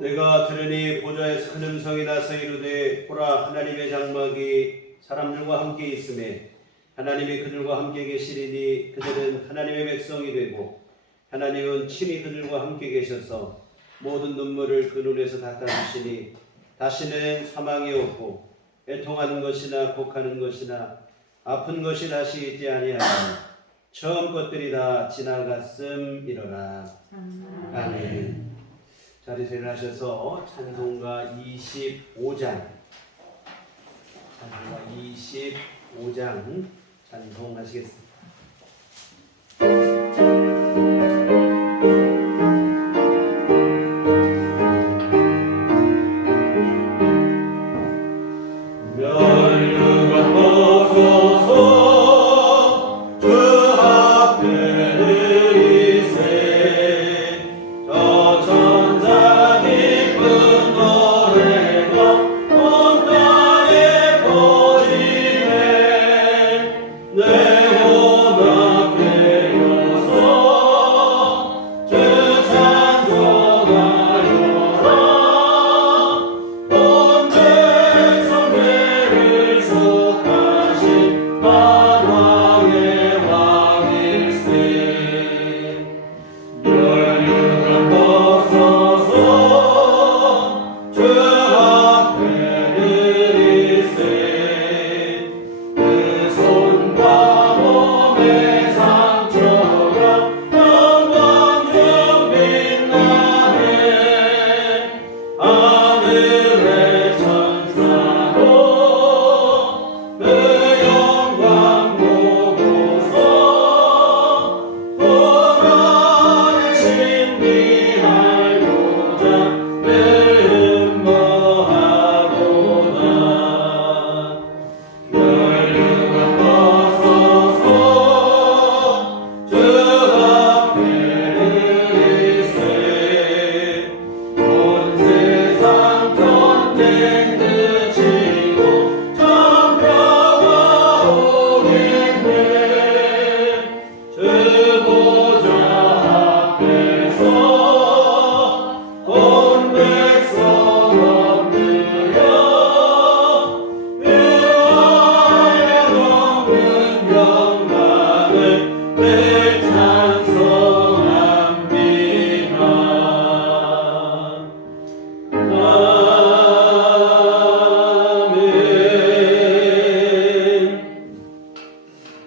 내가 들으니 보좌에서 큰 음성이 나서 이르되 보라 하나님의 장막이 사람들과 함께 있음에 하나님이 그들과 함께 계시리니 그들은 하나님의 백성이 되고 하나님은 친히 그들과 함께 계셔서 모든 눈물을 그 눈에서 닦아주시니 다시는 사망이 없고 애통하는 것이나 곡하는 것이나 아픈 것이 다시 있지 아니하니 처음 것들이 다 지나갔음이로라. 아멘. 자리를 하셔서 찬송가 25장 찬송하시겠습니다.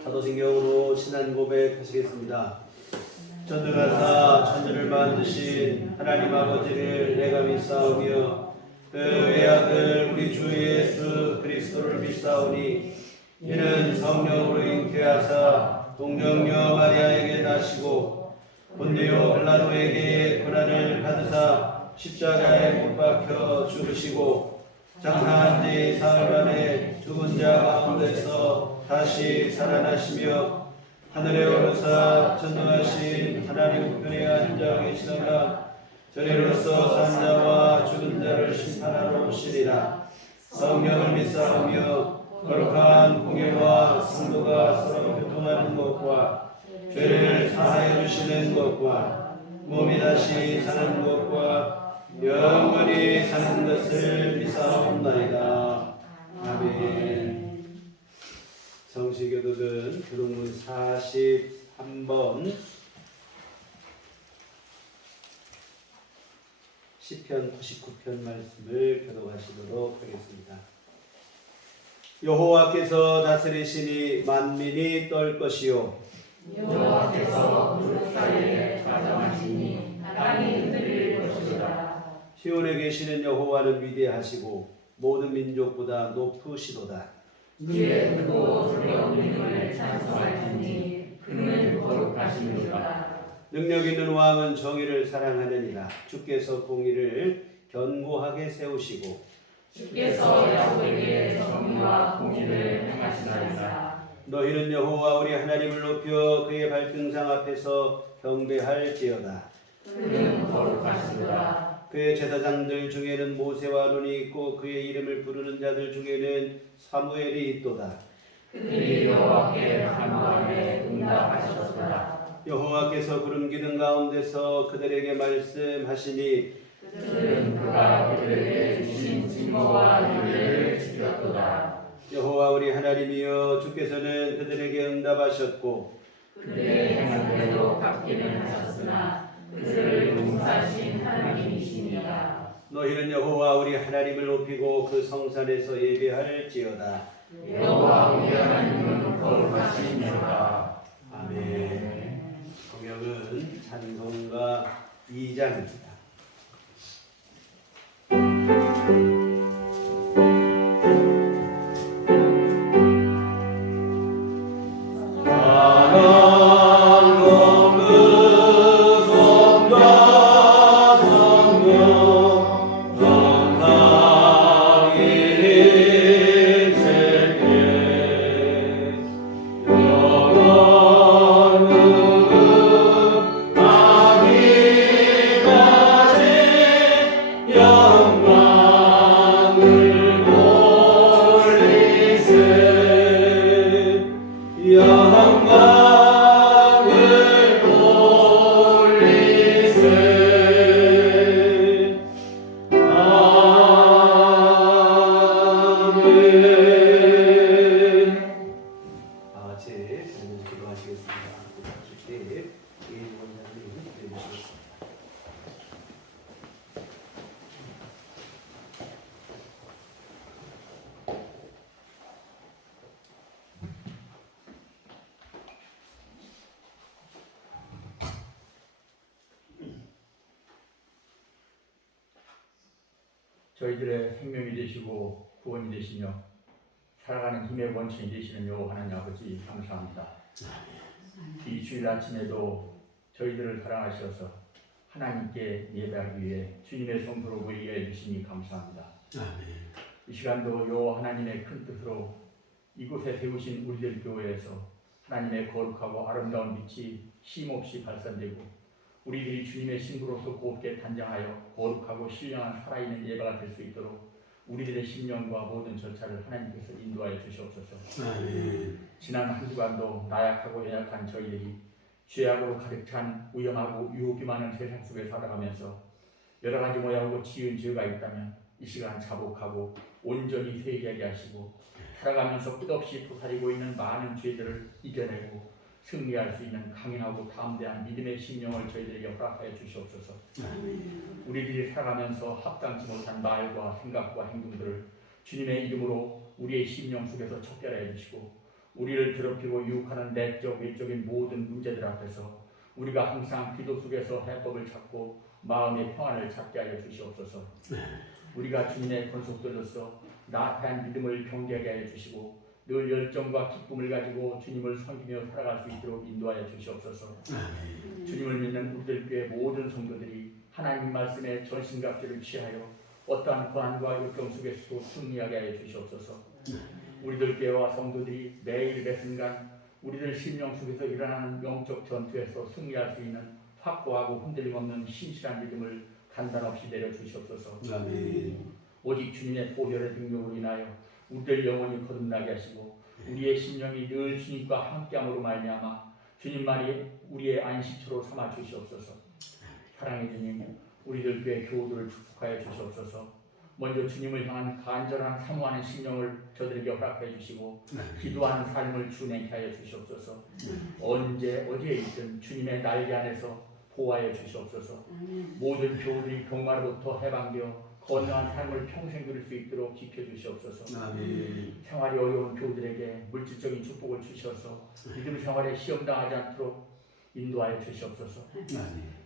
사도신경으로 신앙 고백하시겠습니다. 전능하사 천지를 만드신 하나님 아버지를 내가 믿사오며 그 외아들 우리 주 예수 그리스도를 믿사오니 이는 성령으로 잉태하사 동정녀 마리아에게 나시고 본디오 빌라도에게 고난을 받으사 십자가에 못 박혀 죽으시고 장사한 지 사흘 만에 죽은 자 가운데서 다시 살아나시며 하늘에 오르사 전능하신 하나님 우편에 앉아 계시다가 저리로서 산 자와 죽은 자를 심판하러 오시리라. 성령을 믿사오며 거룩한 공예와 성도가 서로 교통하는 것과 죄를 사하여 주시는 것과 몸이 다시 사는 것과 영원히 사는 것을 믿사옵나이다. 아멘. 성시교독은 교독문 43번 시편 99편 말씀을 교독하시도록 하겠습니다. 여호와께서 다스리시니 만민이 떨 것이요 여호와께서 무릎 사이에 좌정하시니 땅이 흔들릴 것이로다. 시온에 계시는 여호와는 위대하시고 모든 민족보다 높으시도다. 주의 크고 두려운 이름을 찬송할지니 그는 거룩하시니라. 능력 있는 왕은 정의를 사랑하느니라. 주께서 공의를 견고하게 세우시고 주께서 야곱에게 정의와 공의를 행하시나이다. 너희는 여호와 우리 하나님을 높여 그의 발등상 앞에서 경배할지어다. 그는 거룩하시도다. 그의 제사장들 중에는 모세와 아론이 있고 그의 이름을 부르는 자들 중에는 사무엘이 있도다. 그들이 여호와께 간구하되 응답하셨도다. 여호와께서 구름 기둥 가운데서 그들에게 말씀하시니 그들은 그가 그들에게 주신 증거와 윤례를 지켰도다. 여호와 우리 하나님이여 주께서는 그들에게 응답하셨고 그들의 행한 대로 갚기는 하셨으나 그들을 용서하신 하나님이시니라. 너희는 여호와 우리 하나님을 높이고 그 성산에서 예배할지어다. 여호와 우리 하나님은 거룩하시니라. 아멘. 성경은 찬송가 2장입니다. 저희들의 생명이 되시고 구원이 되시며 살아가는 힘의 원천이 되시는 여호와 하나님 아버지 감사합니다. 이 주일 아침에도 저희들을 사랑하셔서 하나님께 예배하기 위해 주님의 성도로 모이게 해주시니 감사합니다. 이 시간도 여호와 하나님의 큰 뜻으로 이곳에 세우신 우리들 교회에서 하나님의 거룩하고 아름다운 빛이 쉼없이 발산되고 우리들이 주님의 신부로서 곱게 단장하여 거룩하고 신령한 살아있는 예배가 될 수 있도록 우리들의 심령과 모든 절차를 하나님께서 인도하여 주시옵소서. 지난 한 주간도 나약하고 연약한 저희들이 죄악으로 가득 찬 위험하고 유혹이 많은 세상 속에 살아가면서 여러 가지 모양으로 지은 죄가 있다면 이 시간 자복하고 온전히 회개하게 하시고 살아가면서 끝없이 도사리고 있는 많은 죄들을 이겨내고 승리할 수 있는 강인하고 담대한 믿음의 심령을 저희들에게 허락하여 주시옵소서. 우리들이 살아가면서 합당치 못한 말과 생각과 행동들을 주님의 이름으로 우리의 심령 속에서 척결해 주시고 우리를 괴롭히고 유혹하는 내적 외적인 모든 문제들 앞에서 우리가 항상 기도 속에서 해법을 찾고 마음의 평안을 찾게 하여 주시옵소서. 우리가 주님의 권속들로서 나태한 믿음을 경계하게 하여 주시고 늘 열정과 기쁨을 가지고 주님을 섬기며 살아갈 수 있도록 인도하여 주시옵소서. 주님을 믿는 우리들 교회 모든 성도들이 하나님 말씀에 전신갑주를 취하여 어떠한 고난과 역경 속에서도 승리하게 하여 주시옵소서. 우리들 교회와 성도들이 매일 매 순간 우리들 심령 속에서 일어나는 영적 전투에서 승리할 수 있는 확고하고 흔들림 없는 신실한 믿음을 간단 없이 내려주시옵소서. 오직 주님의 보혈의 능력으로 인하여 우리들 영혼이 거듭나게 하시고 우리의 심령이 늘 주님과 함께함으로 말미암아 주님만이 우리의 안식처로 삼아 주시옵소서. 사랑의 주님, 우리들 교회 교우들을 축복하여 주시옵소서. 먼저 주님을 향한 간절한 사모하는 심령을 저들에게 허락해 주시고 기도하는 삶을 준행케 하여 주시옵소서. 언제 어디에 있든 주님의 날개 안에서 보호하여 주시옵소서. 모든 교우들이 병마로부터 해방되어 건강한 삶을 평생 누릴 수 있도록 지켜주시옵소서. 생활이 어려운 교우들에게 물질적인 축복을 주셔서 믿음 생활에 시험당하지 않도록 인도하여 주시옵소서.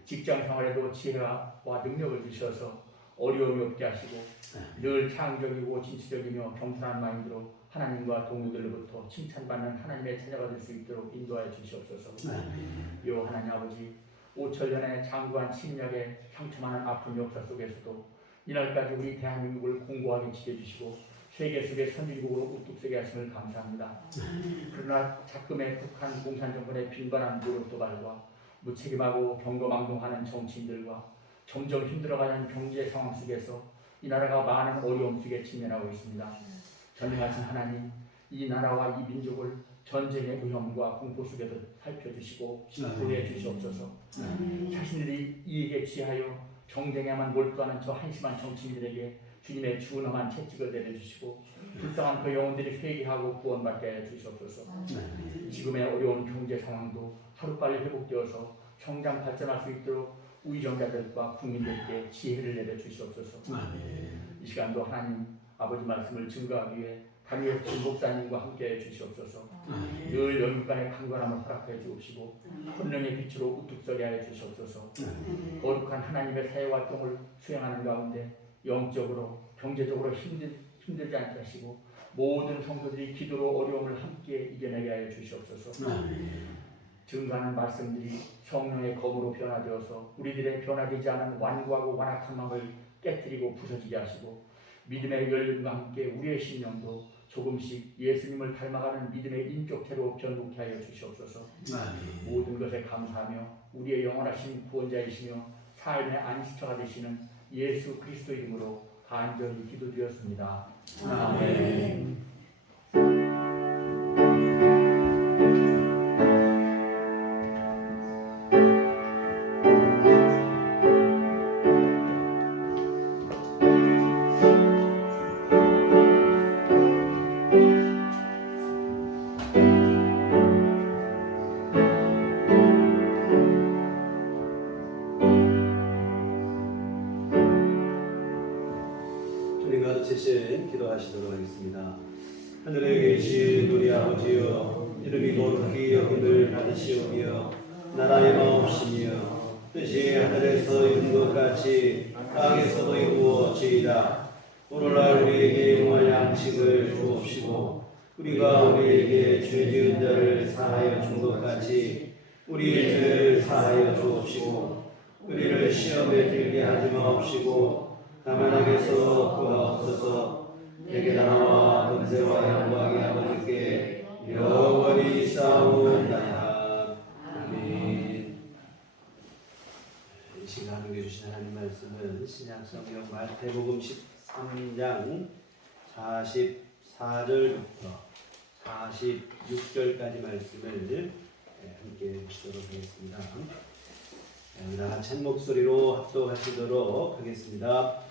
직장 생활에도 지혜와 능력을 주셔서 어려움이 없게 하시고 늘 창의적이고 진취적이며 겸손한 마인드로 하나님과 동료들로부터 칭찬받는 하나님의 자녀가 될 수 있도록 인도하여 주시옵소서. 요 하나님 아버지, 5천년의 장구한 침략의 상처많은 아픈 역사 속에서도 이날까지 우리 대한민국을 공고하게 지켜주시고 세계 속의 선진국으로 우뚝 서게 하심을 감사합니다. 그러나 자금에 국한 공산정권의 빈번한 노력 도발과 무책임하고 경거망동하는 정치인들과 점점 힘들어가는 경제 상황 속에서 이 나라가 많은 어려움 속에 직면하고 있습니다. 전능하신 하나님, 이 나라와 이 민족을 전쟁의 위험과 공포 속에서 살펴주시고 구해 주시옵소서. 자신들이 이익에 취하여 정쟁에만 몰두하는 저 한심한 정치인들에게 주님의 준엄한 채찍을 내려주시고 불쌍한 그 영혼들이 회개하고 구원받게 해 주시옵소서. 지금의 어려운 경제 상황도 하루빨리 회복되어서 성장 발전할 수 있도록 우의정자들과 국민들께 지혜를 내려 주시옵소서. 이 시간도 하나님 아버지 말씀을 증거하기 위해 다니엘 목사님과 함께 해 주시옵소서. 늘 영육간의 강건함을 허락해 주옵시고 혼령의 빛으로 우뚝 서게 하여 주시옵소서. 거룩한 하나님의 사회 활동을 수행하는 가운데 영적으로 경제적으로 힘들지 않게 하시고 모든 성도들이 기도로 어려움을 함께 이겨내게 하여 주시옵소서. 증거하는 말씀들이 성령의 검으로 변화되어서 우리들의 변화되지 않은 완고하고 완악한 마음을 깨뜨리고 부서지게 하시고 믿음의 열림과 함께 우리의 신령도 조금씩 예수님을 닮아가는 믿음의 인격체로 변복케 하여 주시옵소서. 모든 것에 감사하며 우리의 영원하신 구원자이시며 삶의 안식처가 되시는 예수 그리스도 이름으로 간절히 기도드렸습니다. 아멘. 제신 기도하시도록 하겠습니다. 하늘에 계신 우리 아버지여, 이름이 거룩히 여김을 받으시오며 나라의 마옵시며 뜻이 하늘에서 이룬 것 같이 땅에서도 이루어지이다. 오늘날 우리에게 용할 양식을 주옵시고 우리가 우리에게 죄 지은 자를 사하여 준 것 같이 우리의 죄를 사하여 주옵시고 우리를 시험에 들게 하지 마옵시고 다만 악에서 구하옵소서. 내게 나라와 권세와 영광이 아버지께 영원히 있사옵나이다. 아멘. 이 시간 함께 주신 하나님 말씀은 신약성경 마태복음 13장 44절부터 46절까지 말씀을 함께 보시도록 하겠습니다. 다 같이 한 목소리로 합독하시도록 하겠습니다.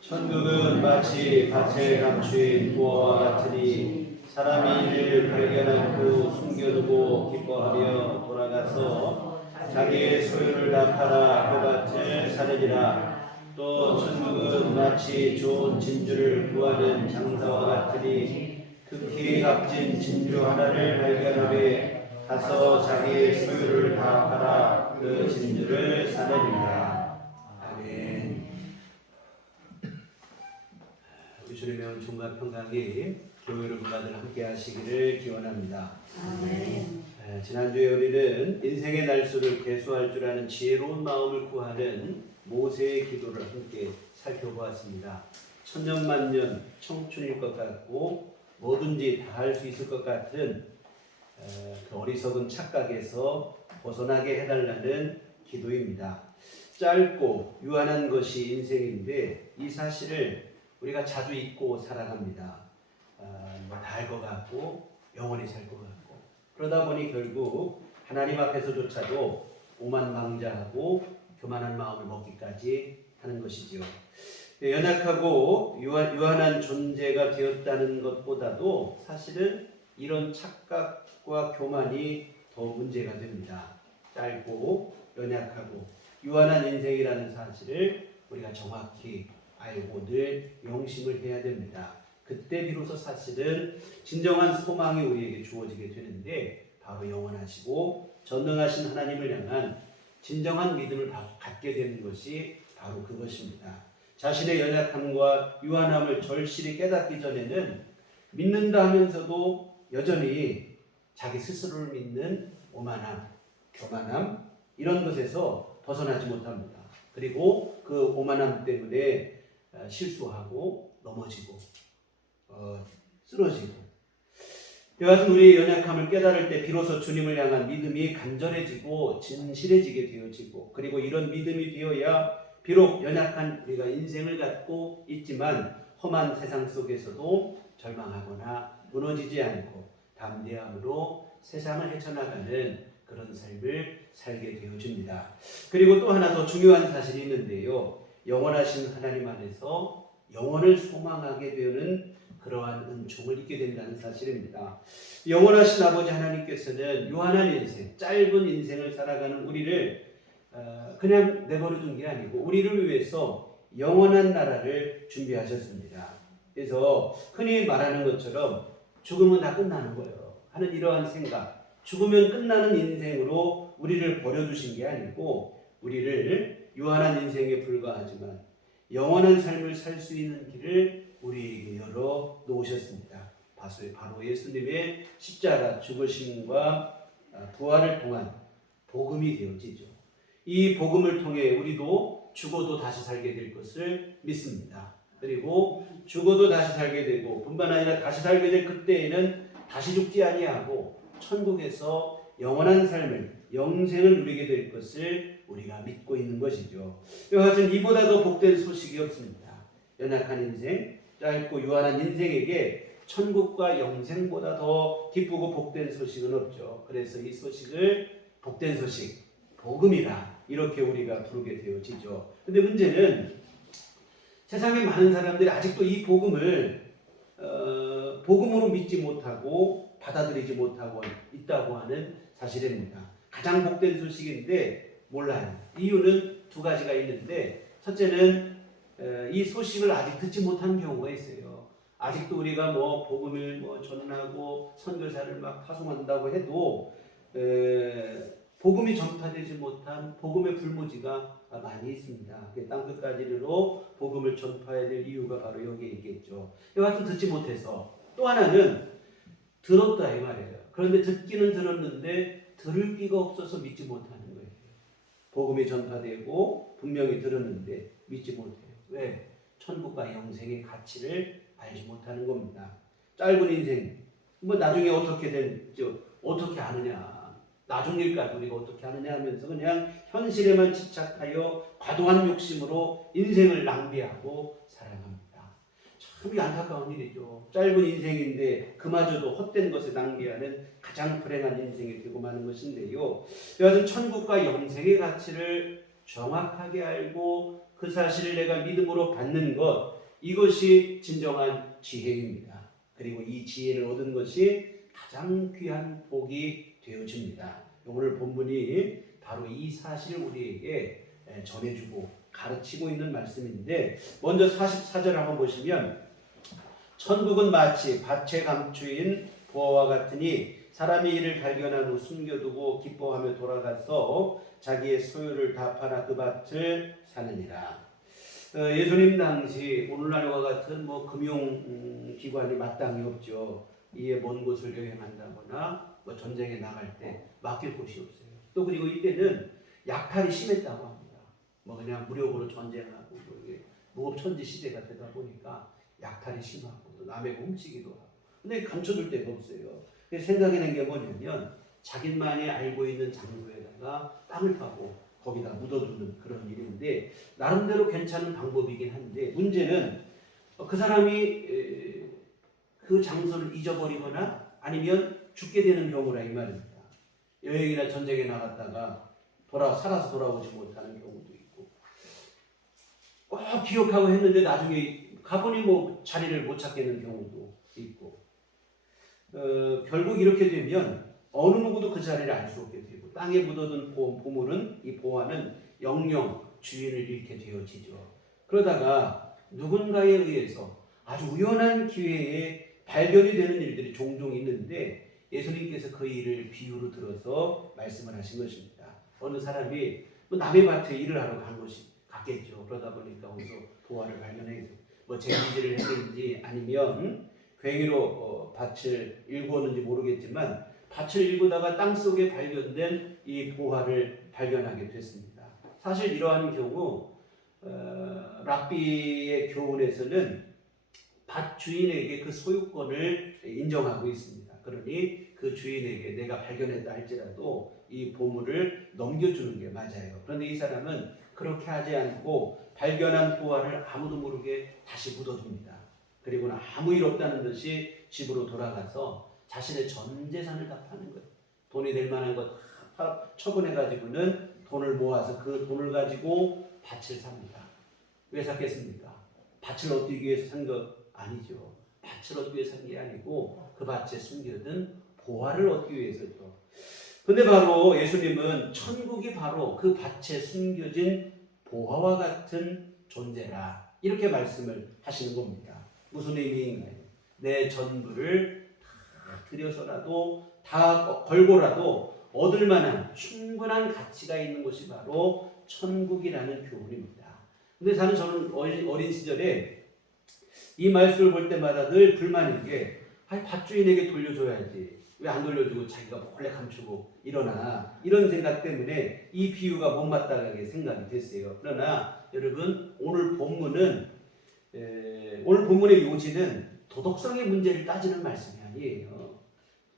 천국은 마치 밭에 감추인 부어와 같으니 사람이 이를 발견한 후 숨겨두고 기뻐하며 돌아가서 자기의 소유를 다 팔아 그 밭을 사느니라. 또 천국은 마치 좋은 진주를 구하는 장사와 같으니 극히 값진 진주 하나를 발견하며 가서 자기의 소유를 다 팔아 그 진주를 사느니라. 아멘. 우리 주님의 은총과 평강이 교회 여러분들 함께 하시기를 기원합니다. 아멘. 지난주에 우리는 인생의 날수를 계수할 줄 아는 지혜로운 마음을 구하는 모세의 기도를 함께 살펴보았습니다. 천년만년 청춘일 것 같고 뭐든지 다 할 수 있을 것 같은 그 어리석은 착각에서 벗어나게 해달라는 기도입니다. 짧고 유한한 것이 인생인데 이 사실을 우리가 자주 잊고 살아갑니다. 다 할 것 같고 영원히 살 것 같고 그러다 보니 결국 하나님 앞에서조차도 오만망자하고 교만한 마음을 먹기까지 하는 것이지요. 연약하고 유한한 존재가 되었다는 것보다도 사실은 이런 착각과 교만이 더 문제가 됩니다. 짧고 연약하고 유한한 인생이라는 사실을 우리가 정확히 알고 늘 명심을 해야 됩니다. 그때 비로소 사실은 진정한 소망이 우리에게 주어지게 되는데 바로 영원하시고 전능하신 하나님을 향한 진정한 믿음을 갖게 되는 것이 바로 그것입니다. 자신의 연약함과 유한함을 절실히 깨닫기 전에는 믿는다 하면서도 여전히 자기 스스로를 믿는 오만함, 교만함 이런 것에서 벗어나지 못합니다. 그리고 그 오만함 때문에 실수하고 넘어지고 쓰러지고 여하튼 우리의 연약함을 깨달을 때 비로소 주님을 향한 믿음이 간절해지고 진실해지게 되어지고 그리고 이런 믿음이 되어야 비록 연약한 우리가 인생을 갖고 있지만 험한 세상 속에서도 절망하거나 무너지지 않고 담대함으로 세상을 헤쳐나가는 그런 삶을 살게 되어줍니다. 그리고 또 하나 더 중요한 사실이 있는데요. 영원하신 하나님 안에서 영원을 소망하게 되는 그러한 은총을 잊게 된다는 사실입니다. 영원하신 아버지 하나님께서는 유한한 인생, 짧은 인생을 살아가는 우리를 그냥 내버려둔 게 아니고 우리를 위해서 영원한 나라를 준비하셨습니다. 그래서 흔히 말하는 것처럼 죽으면 다 끝나는 거예요 하는 이러한 생각, 죽으면 끝나는 인생으로 우리를 버려두신 게 아니고 우리를 유한한 인생에 불과하지만 영원한 삶을 살 수 있는 길을 우리에게 열어 놓으셨습니다. 바로 예수님의 십자가 죽으심과 부활을 통한 복음이 되어지죠. 이 복음을 통해 우리도 죽어도 다시 살게 될 것을 믿습니다. 그리고 죽어도 다시 살게 되고 뿐만 아니라 다시 살게 될 그때에는 다시 죽지 아니하고 천국에서 영원한 삶을 영생을 누리게 될 것을 우리가 믿고 있는 것이죠. 이와 같은 이보다 더 복된 소식이 없습니다. 연약한 인생, 짧고 유한한 인생에게 천국과 영생보다 더 기쁘고 복된 소식은 없죠. 그래서 이 소식을 복된 소식, 복음이라 이렇게 우리가 부르게 되어지죠. 근데 문제는 세상에 많은 사람들이 아직도 이 복음을 복음으로 믿지 못하고 받아들이지 못하고 있다고 하는 사실입니다. 가장 복된 소식인데 몰라요. 이유는 두 가지가 있는데 첫째는 이 소식을 아직 듣지 못한 경우가 있어요. 아직도 우리가 복음을 전하고 선교사를 막 파송한다고 해도 복음이 전파되지 못한 복음의 불모지가 많이 있습니다. 땅끝까지로 복음을 전파해야 될 이유가 바로 여기에 있겠죠. 이와 같은 듣지 못해서 또 하나는 들었다 이 말이에요. 그런데 듣기는 들었는데 들을 귀가 없어서 믿지 못하는 거예요. 복음이 전파되고 분명히 들었는데 믿지 못해요. 왜? 천국과 영생의 가치를 알지 못하는 겁니다. 짧은 인생, 나중에 어떻게 될지 어떻게 아느냐, 나중 일까지 우리가 어떻게 하느냐 하면서 그냥 현실에만 집착하여 과도한 욕심으로 인생을 낭비하고 살아갑니다. 참 안타까운 일이죠. 짧은 인생인데 그마저도 헛된 것에 낭비하는 가장 불행한 인생이 되고 마는 것인데요. 여하튼 천국과 영생의 가치를 정확하게 알고 그 사실을 내가 믿음으로 받는 것, 이것이 진정한 지혜입니다. 그리고 이 지혜를 얻은 것이 가장 귀한 복이 되어집니다. 오늘 본문이 바로 이 사실을 우리에게 전해주고 가르치고 있는 말씀인데 먼저 44절 한번 보시면 천국은 마치 밭에 감추인 보화와 같으니 사람이 이를 발견한 후 숨겨두고 기뻐하며 돌아가서 자기의 소유를 다 팔아 그 밭을 사느니라. 예수님 당시 오늘날과 같은 금융기관이 마땅히 없죠. 이에 먼 곳을 여행한다거나 전쟁에 나갈 때 맡길 곳이 없어요. 또 그리고 이때는 약탈이 심했다고 합니다. 그냥 무력으로 전쟁하고 이게 무법천지 시대가 되다 보니까 약탈이 심하고 또 남의 훔치기도 하고. 근데 감춰둘 데가 없어요. 그래서 생각해낸 게 뭐냐면 자기만이 알고 있는 장소에다가 땅을 파고 거기다 묻어두는 그런 일인데 나름대로 괜찮은 방법이긴 한데 문제는 그 사람이 그 장소를 잊어버리거나 아니면 죽게 되는 경우라 이 말입니다. 여행이나 전쟁에 나갔다가 살아서 돌아오지 못하는 경우도 있고 꼭 기억하고 했는데 나중에 가보니 자리를 못 찾겠는 경우도 있고 결국 이렇게 되면 어느 누구도 그 자리를 알 수 없게 되고 땅에 묻어둔 보물은 이 보화는 영영 주인을 잃게 되어지죠. 그러다가 누군가에 의해서 아주 우연한 기회에 발견이 되는 일들이 종종 있는데 예수님께서 그 일을 비유로 들어서 말씀을 하신 것입니다. 어느 사람이 남의 밭에 일을 하러 간 것이 같겠죠. 그러다 보니까 거기서 보화를 발견해서 재미질을 했는지 아니면 괭이로 밭을 일구었는지 모르겠지만 밭을 일구다가 땅속에 발견된 이 보화를 발견하게 됐습니다. 사실 이러한 경우 랍비의 교훈에서는 밭 주인에게 그 소유권을 인정하고 있습니다. 그러니 그 주인에게 내가 발견했다 할지라도 이 보물을 넘겨주는 게 맞아요. 그런데 이 사람은 그렇게 하지 않고 발견한 보화를 아무도 모르게 다시 묻어둡니다. 그리고는 아무 일 없다는 듯이 집으로 돌아가서 자신의 전 재산을 다 파는 거예요. 돈이 될 만한 것 다 처분해 가지고는 돈을 모아서 그 돈을 가지고 밭을 삽니다. 왜 샀겠습니까? 밭을 얻기 위해서 산 거 아니죠. 밭을 얻기 위해서 산 게 아니고 그 밭에 숨겨둔 보화를 얻기 위해서죠. 근데 바로 예수님은 천국이 바로 그 밭에 숨겨진 보화와 같은 존재라 이렇게 말씀을 하시는 겁니다. 무슨 의미인가요? 내 전부를 다 들여서라도 다 걸고라도 얻을 만한 충분한 가치가 있는 곳이 바로 천국이라는 교훈입니다. 근데 저는 어린 시절에 이 말씀을 볼 때마다 늘 불만인 게 밭주인에게 돌려줘야지 왜 안 돌려주고 자기가 몰래 감추고 이러나 이런 생각 때문에 이 비유가 못마땅하게 생각이 됐어요. 그러나 여러분 오늘 본문의 요지는 도덕성의 문제를 따지는 말씀이 아니에요.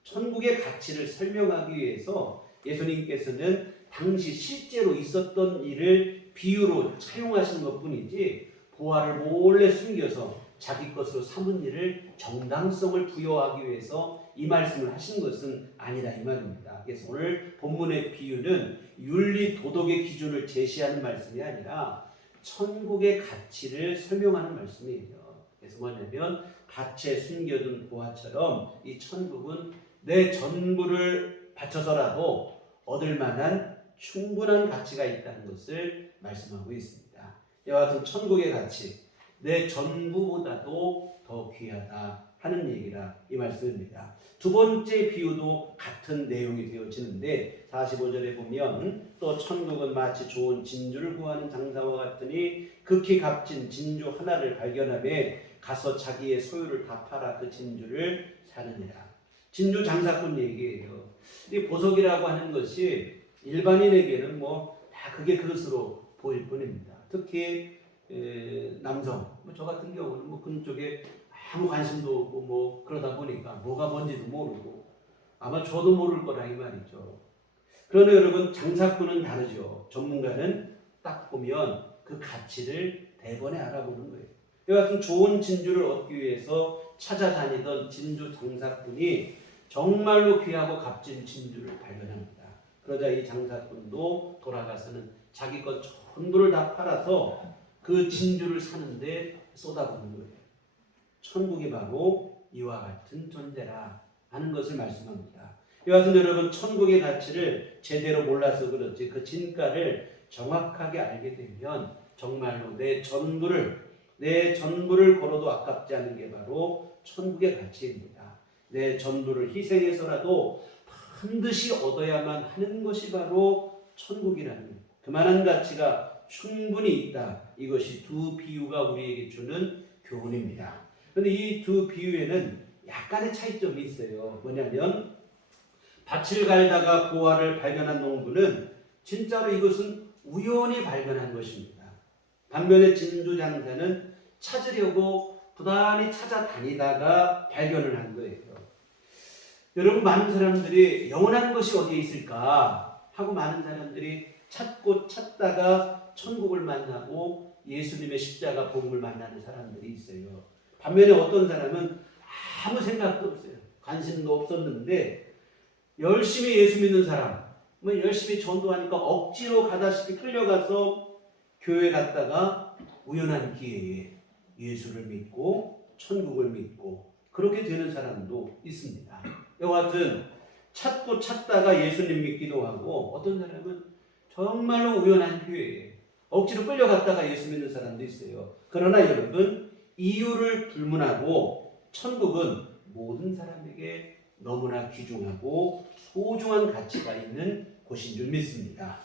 천국의 가치를 설명하기 위해서 예수님께서는 당시 실제로 있었던 일을 비유로 차용하신 것뿐이지 보화를 몰래 숨겨서 자기 것으로 삼은 일을 정당성을 부여하기 위해서 이 말씀을 하신 것은 아니라 이 말입니다. 그래서 오늘 본문의 비유는 윤리 도덕의 기준을 제시하는 말씀이 아니라 천국의 가치를 설명하는 말씀이에요. 그래서 뭐냐면 밭에 숨겨둔 보화처럼 이 천국은 내 전부를 바쳐서라도 얻을 만한 충분한 가치가 있다는 것을 말씀하고 있습니다. 이와 같은 천국의 가치, 내 전부보다도 더 귀하다 하는 얘기라 이 말씀입니다. 두 번째 비유도 같은 내용이 되어지는데 45절에 보면 또 천국은 마치 좋은 진주를 구하는 장사와 같으니 극히 값진 진주 하나를 발견하매 가서 자기의 소유를 다 팔아 그 진주를 사느니라. 진주 장사꾼 얘기예요. 이 보석이라고 하는 것이 일반인에게는 다 그게 그것으로 보일 뿐입니다. 특히 남성, 저 같은 경우는 그쪽에 아무 관심도 없고 그러다 보니까 뭐가 뭔지도 모르고 아마 저도 모를 거라 이 말이죠. 그러나 여러분 장사꾼은 다르죠. 전문가는 딱 보면 그 가치를 대번에 알아보는 거예요. 이와 같은 좋은 진주를 얻기 위해서 찾아다니던 진주 장사꾼이 정말로 귀하고 값진 진주를 발견합니다. 그러자 이 장사꾼도 돌아가서는 자기 것 전부를 다 팔아서 그 진주를 사는데 쏟아부는 거예요. 천국이 바로 이와 같은 존재라 하는 것을 말씀합니다. 이와 같은 여러분 천국의 가치를 제대로 몰라서 그렇지 그 진가를 정확하게 알게 되면 정말로 내 전부를 걸어도 아깝지 않은 게 바로 천국의 가치입니다. 내 전부를 희생해서라도 반드시 얻어야만 하는 것이 바로 천국이라는 그만한 가치가 충분히 있다. 이것이 두 비유가 우리에게 주는 교훈입니다. 그런데 이 두 비유에는 약간의 차이점이 있어요. 뭐냐면 밭을 갈다가 보화를 발견한 농부는 진짜로 이것은 우연히 발견한 것입니다. 반면에 진주 장사는 찾으려고 부단히 찾아다니다가 발견을 한 거예요. 여러분 많은 사람들이 영원한 것이 어디에 있을까 하고 많은 사람들이 찾고 찾다가 천국을 만나고 예수님의 십자가 복음을 만나는 사람들이 있어요. 반면에 어떤 사람은 아무 생각도 없어요. 관심도 없었는데 열심히 예수 믿는 사람, 열심히 전도하니까 억지로 가다시피 끌려가서 교회 갔다가 우연한 기회에 예수를 믿고 천국을 믿고 그렇게 되는 사람도 있습니다. 이와 같은 찾고 찾다가 예수님 믿기도 하고 어떤 사람은 정말로 우연한 기회에 억지로 끌려갔다가 예수 믿는 사람도 있어요. 그러나 여러분 이유를 불문하고 천국은 모든 사람에게 너무나 귀중하고 소중한 가치가 있는 곳인 줄 믿습니다.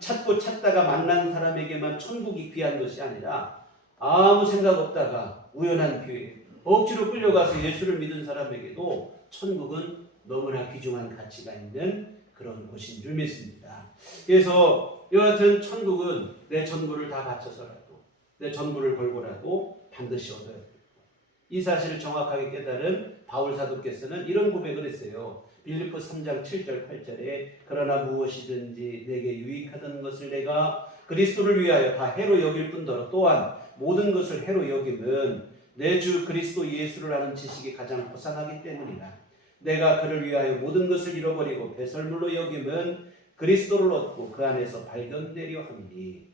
찾고 찾다가 만난 사람에게만 천국이 귀한 것이 아니라 아무 생각 없다가 우연한 기회에 억지로 끌려가서 예수를 믿은 사람에게도 천국은 너무나 귀중한 가치가 있는 그런 곳인 줄 믿습니다. 그래서 이와 같은 천국은 내 전부를 다 바쳐서라도 내 전부를 걸고라도 반드시 얻어야 됩니다. 이 사실을 정확하게 깨달은 바울 사도께서는 이런 고백을 했어요. 빌립보 3장 7절 8절에 그러나 무엇이든지 내게 유익하던 것을 내가 그리스도를 위하여 다 해로 여길 뿐더러 또한 모든 것을 해로 여김은 내 주 그리스도 예수를 아는 지식이 가장 고상하기 때문이라. 내가 그를 위하여 모든 것을 잃어버리고 배설물로 여김은 그리스도를 얻고 그 안에서 발견되려 함이니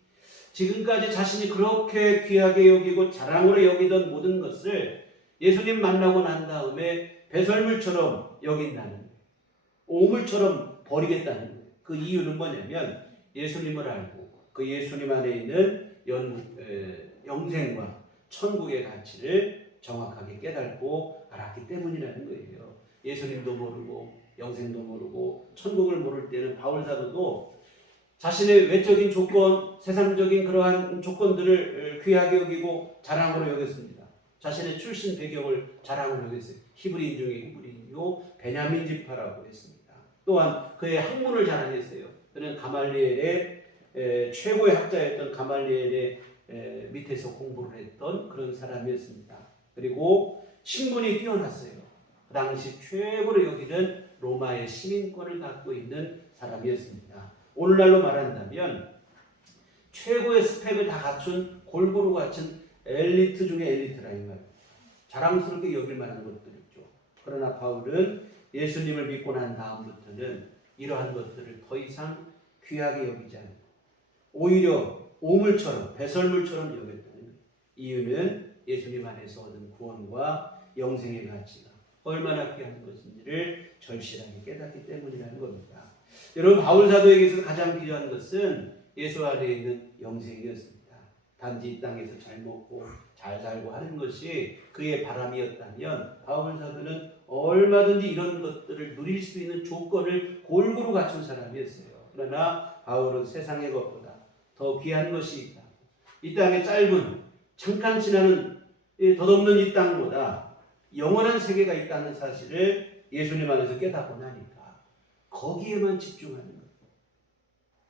지금까지 자신이 그렇게 귀하게 여기고 자랑으로 여기던 모든 것을 예수님 만나고 난 다음에 배설물처럼 여긴다는 거예요. 오물처럼 버리겠다는 거예요. 그 이유는 뭐냐면 예수님을 알고 그 예수님 안에 있는 영생과 천국의 가치를 정확하게 깨닫고 알았기 때문이라는 거예요. 예수님도 모르고 영생도 모르고 천국을 모를 때는 바울 사도도 자신의 외적인 조건, 세상적인 그러한 조건들을 귀하게 여기고 자랑으로 여겼습니다. 자신의 출신 배경을 자랑으로 여겼어요. 히브리인 중에 히브리인이요 베냐민 지파라고 했습니다. 또한 그의 학문을 자랑했어요. 그는 가말리엘의 최고의 학자였던 가말리엘의 밑에서 공부를 했던 그런 사람이었습니다. 그리고 신분이 뛰어났어요. 그 당시 최고로 여기는 로마의 시민권을 갖고 있는 사람이었습니다. 오늘날로 말한다면 최고의 스펙을 다 갖춘 골고루 갖춘 엘리트 중에 엘리트라 이 말이에요. 자랑스럽게 여길 만한 것들이죠. 그러나 바울은 예수님을 믿고 난 다음부터는 이러한 것들을 더 이상 귀하게 여기지 않고 오히려 오물처럼 배설물처럼 여겼다는 거예요. 이유는 예수님 안에서 얻은 구원과 영생의 가치가 얼마나 귀한 것인지를 절실하게 깨닫기 때문이라는 겁니다. 여러분 바울 사도에게서 가장 필요한 것은 예수 안에 있는 영생이었습니다. 단지 이 땅에서 잘 먹고 잘 살고 하는 것이 그의 바람이었다면 바울 사도는 얼마든지 이런 것들을 누릴 수 있는 조건을 골고루 갖춘 사람이었어요. 그러나 바울은 세상의 것보다 더 귀한 것이 있다. 이 땅의 짧은 잠깐 지나는 덧없는 이 땅보다 영원한 세계가 있다는 사실을 예수님 안에서 깨닫고 나니까 거기에만 집중하는 거예요.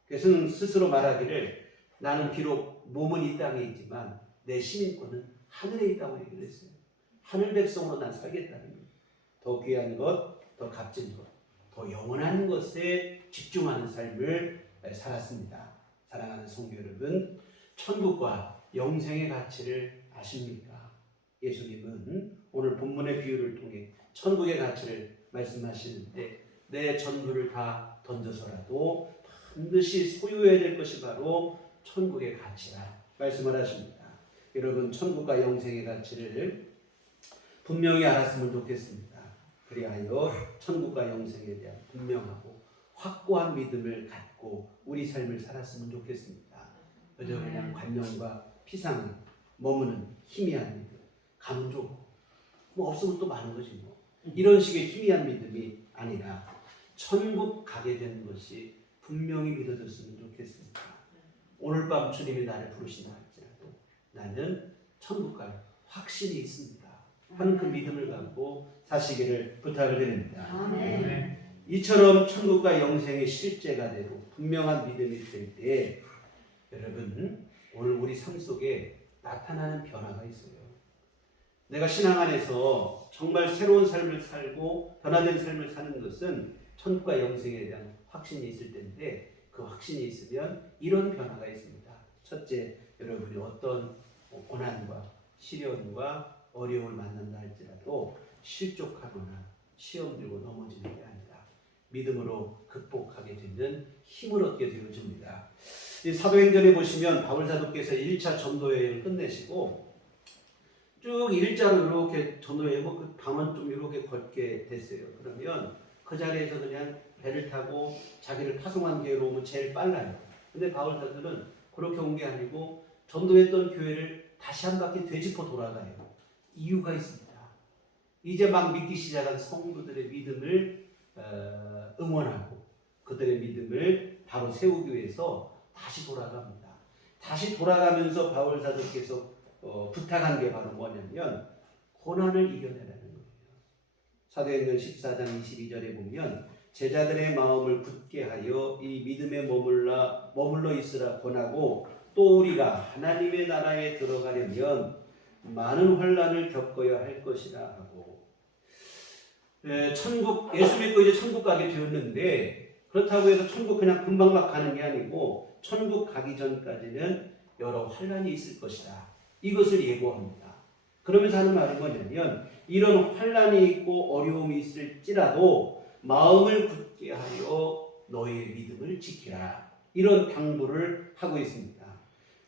그래서 스스로 말하기를 나는 비록 몸은 이 땅에 있지만 내 시민권은 하늘에 있다고 얘기를 했어요. 하늘 백성으로 난 살겠다는 거예요. 더 귀한 것, 더 값진 것, 더 영원한 것에 집중하는 삶을 살았습니다. 사랑하는 성도 여러분, 천국과 영생의 가치를 아십니까? 예수님은 오늘 본문의 비유를 통해 천국의 가치를 말씀하시는데 내 전부를 다 던져서라도 반드시 소유해야 될 것이 바로 천국의 가치라 말씀을 하십니다. 여러분 천국과 영생의 가치를 분명히 알았으면 좋겠습니다. 그리하여 천국과 영생에 대한 분명하고 확고한 믿음을 갖고 우리 삶을 살았으면 좋겠습니다. 그저 그냥 관념과 피상에 머무는 희미한 믿음, 가면 좋고 뭐 없으면 또 많은 것이 뭐 이런 식의 희미한 믿음이 아니라 천국 가게 되는 것이 분명히 믿어졌으면 좋겠습니다. 오늘 밤 주님이 나를 부르신다 할지라도 나는 천국 갈 확신이 있습니다 하는 그 믿음을 갖고 사시기를 부탁을 드립니다. 아멘. 이처럼 천국과 영생의 실제가 되고 분명한 믿음이 될 때 여러분 오늘 우리 삶 속에 나타나는 변화가 있어요. 내가 신앙 안에서 정말 새로운 삶을 살고 변화된 삶을 사는 것은 천국과 영생에 대한 확신이 있을 텐데 그 확신이 있으면 이런 변화가 있습니다. 첫째, 여러분이 어떤 고난과 시련과 어려움을 만난다 할지라도 실족하거나 시험 들고 넘어지는 게 아니라 믿음으로 극복하게 되는 힘을 얻게 되어집니다. 이 사도행전에 보시면 바울 사도께서 1차 전도 여행을 끝내시고 쭉 일자로 이렇게 전도 여행 그 방언 좀 이렇게 걷게 됐어요. 그러면 그 자리에서 그냥 배를 타고 자기를 파송한 교회로 오면 제일 빨라요. 근데 바울 사도는 그렇게 온 게 아니고 전도했던 교회를 다시 한 바퀴 되짚어 돌아가요. 이유가 있습니다. 이제 막 믿기 시작한 성도들의 믿음을 응원하고 그들의 믿음을 바로 세우기 위해서 다시 돌아갑니다. 다시 돌아가면서 바울 사도께서 부탁한 게 바로 뭐냐면 고난을 이겨내라는 거예요. 사도행전 14장 22절에 보면 제자들의 마음을 굳게 하여 이 믿음에 머물러 있으라 권하고 또 우리가 하나님의 나라에 들어가려면 많은 환난을 겪어야 할 것이라 하고 천국 예수 믿고 이제 천국 가게 되었는데 그렇다고 해서 천국 그냥 금방 막 가는 게 아니고 천국 가기 전까지는 여러 환난이 있을 것이다. 이것을 예고합니다. 그러면서 하는 말은 뭐냐면 이런 환난이 있고 어려움이 있을지라도 마음을 굳게 하여 너희의 믿음을 지키라. 이런 당부를 하고 있습니다.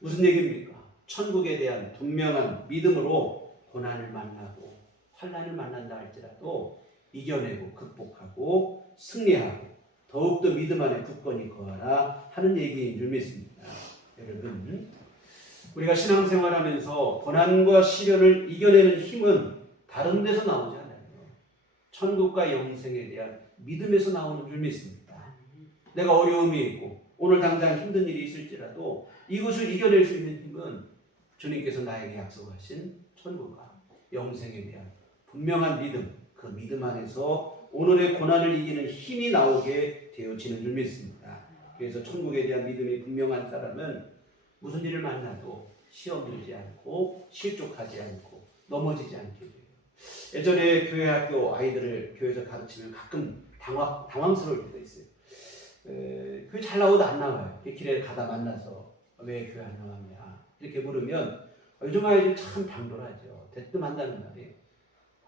무슨 얘기입니까? 천국에 대한 분명한 믿음으로 고난을 만나고 환난을 만난다 할지라도 이겨내고 극복하고 승리하고 더욱더 믿음 안에 굳건히 거하라 하는 얘기인 줄 믿습니다. 여러분, 우리가 신앙생활하면서 고난과 시련을 이겨내는 힘은 다른 데서 나오지 않아요. 천국과 영생에 대한 믿음에서 나오는 줄 믿습니다. 내가 어려움이 있고 오늘 당장 힘든 일이 있을지라도 이것을 이겨낼 수 있는 힘은 주님께서 나에게 약속하신 천국과 영생에 대한 분명한 믿음, 그 믿음 안에서 오늘의 고난을 이기는 힘이 나오게 되어지는 줄 믿습니다. 그래서 천국에 대한 믿음이 분명한 사람은 무슨 일을 만나도 시험 들지 않고 실족하지 않고 넘어지지 않게 돼요. 예전에 교회 학교 아이들을 교회에서 가르치면 가끔 당황스러울 때가 있어요. 교회 잘 나오도 안 나와요. 길에 가다 만나서 왜 교회 안 나왔냐 이렇게 물으면 요즘 아이들 참 당돌하죠. 대뜸 한다는 말이에요.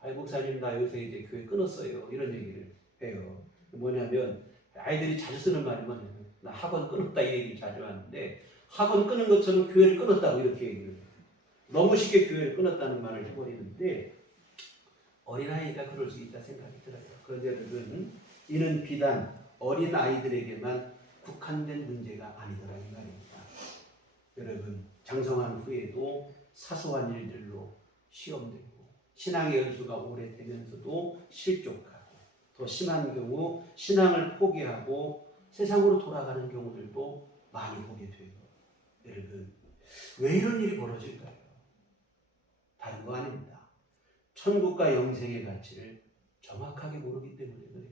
아이 목사님 나 요새 이제 교회 끊었어요. 이런 얘기를 해요. 뭐냐면 아이들이 자주 쓰는 말이 뭐냐면 나 학원 끊었다 이 얘기 자주 하는데 학원 끊은 것처럼 교회를 끊었다고 이렇게 얘기를 해요. 너무 쉽게 교회를 끊었다는 말을 해버리는데 어린아이가 그럴 수 있다 생각이 들어요. 그런데 여러분 이는 비단 어린아이들에게만 국한된 문제가 아니더라 이 말입니다. 여러분 장성한 후에도 사소한 일들로 시험되고 신앙의 연수가 오래되면서도 실족하고 더 심한 경우 신앙을 포기하고 세상으로 돌아가는 경우들도 많이 보게 돼요. 여러분 왜 이런 일이 벌어질까요? 다른 거 아닙니다. 천국과 영생의 가치를 정확하게 모르기 때문에 그래요.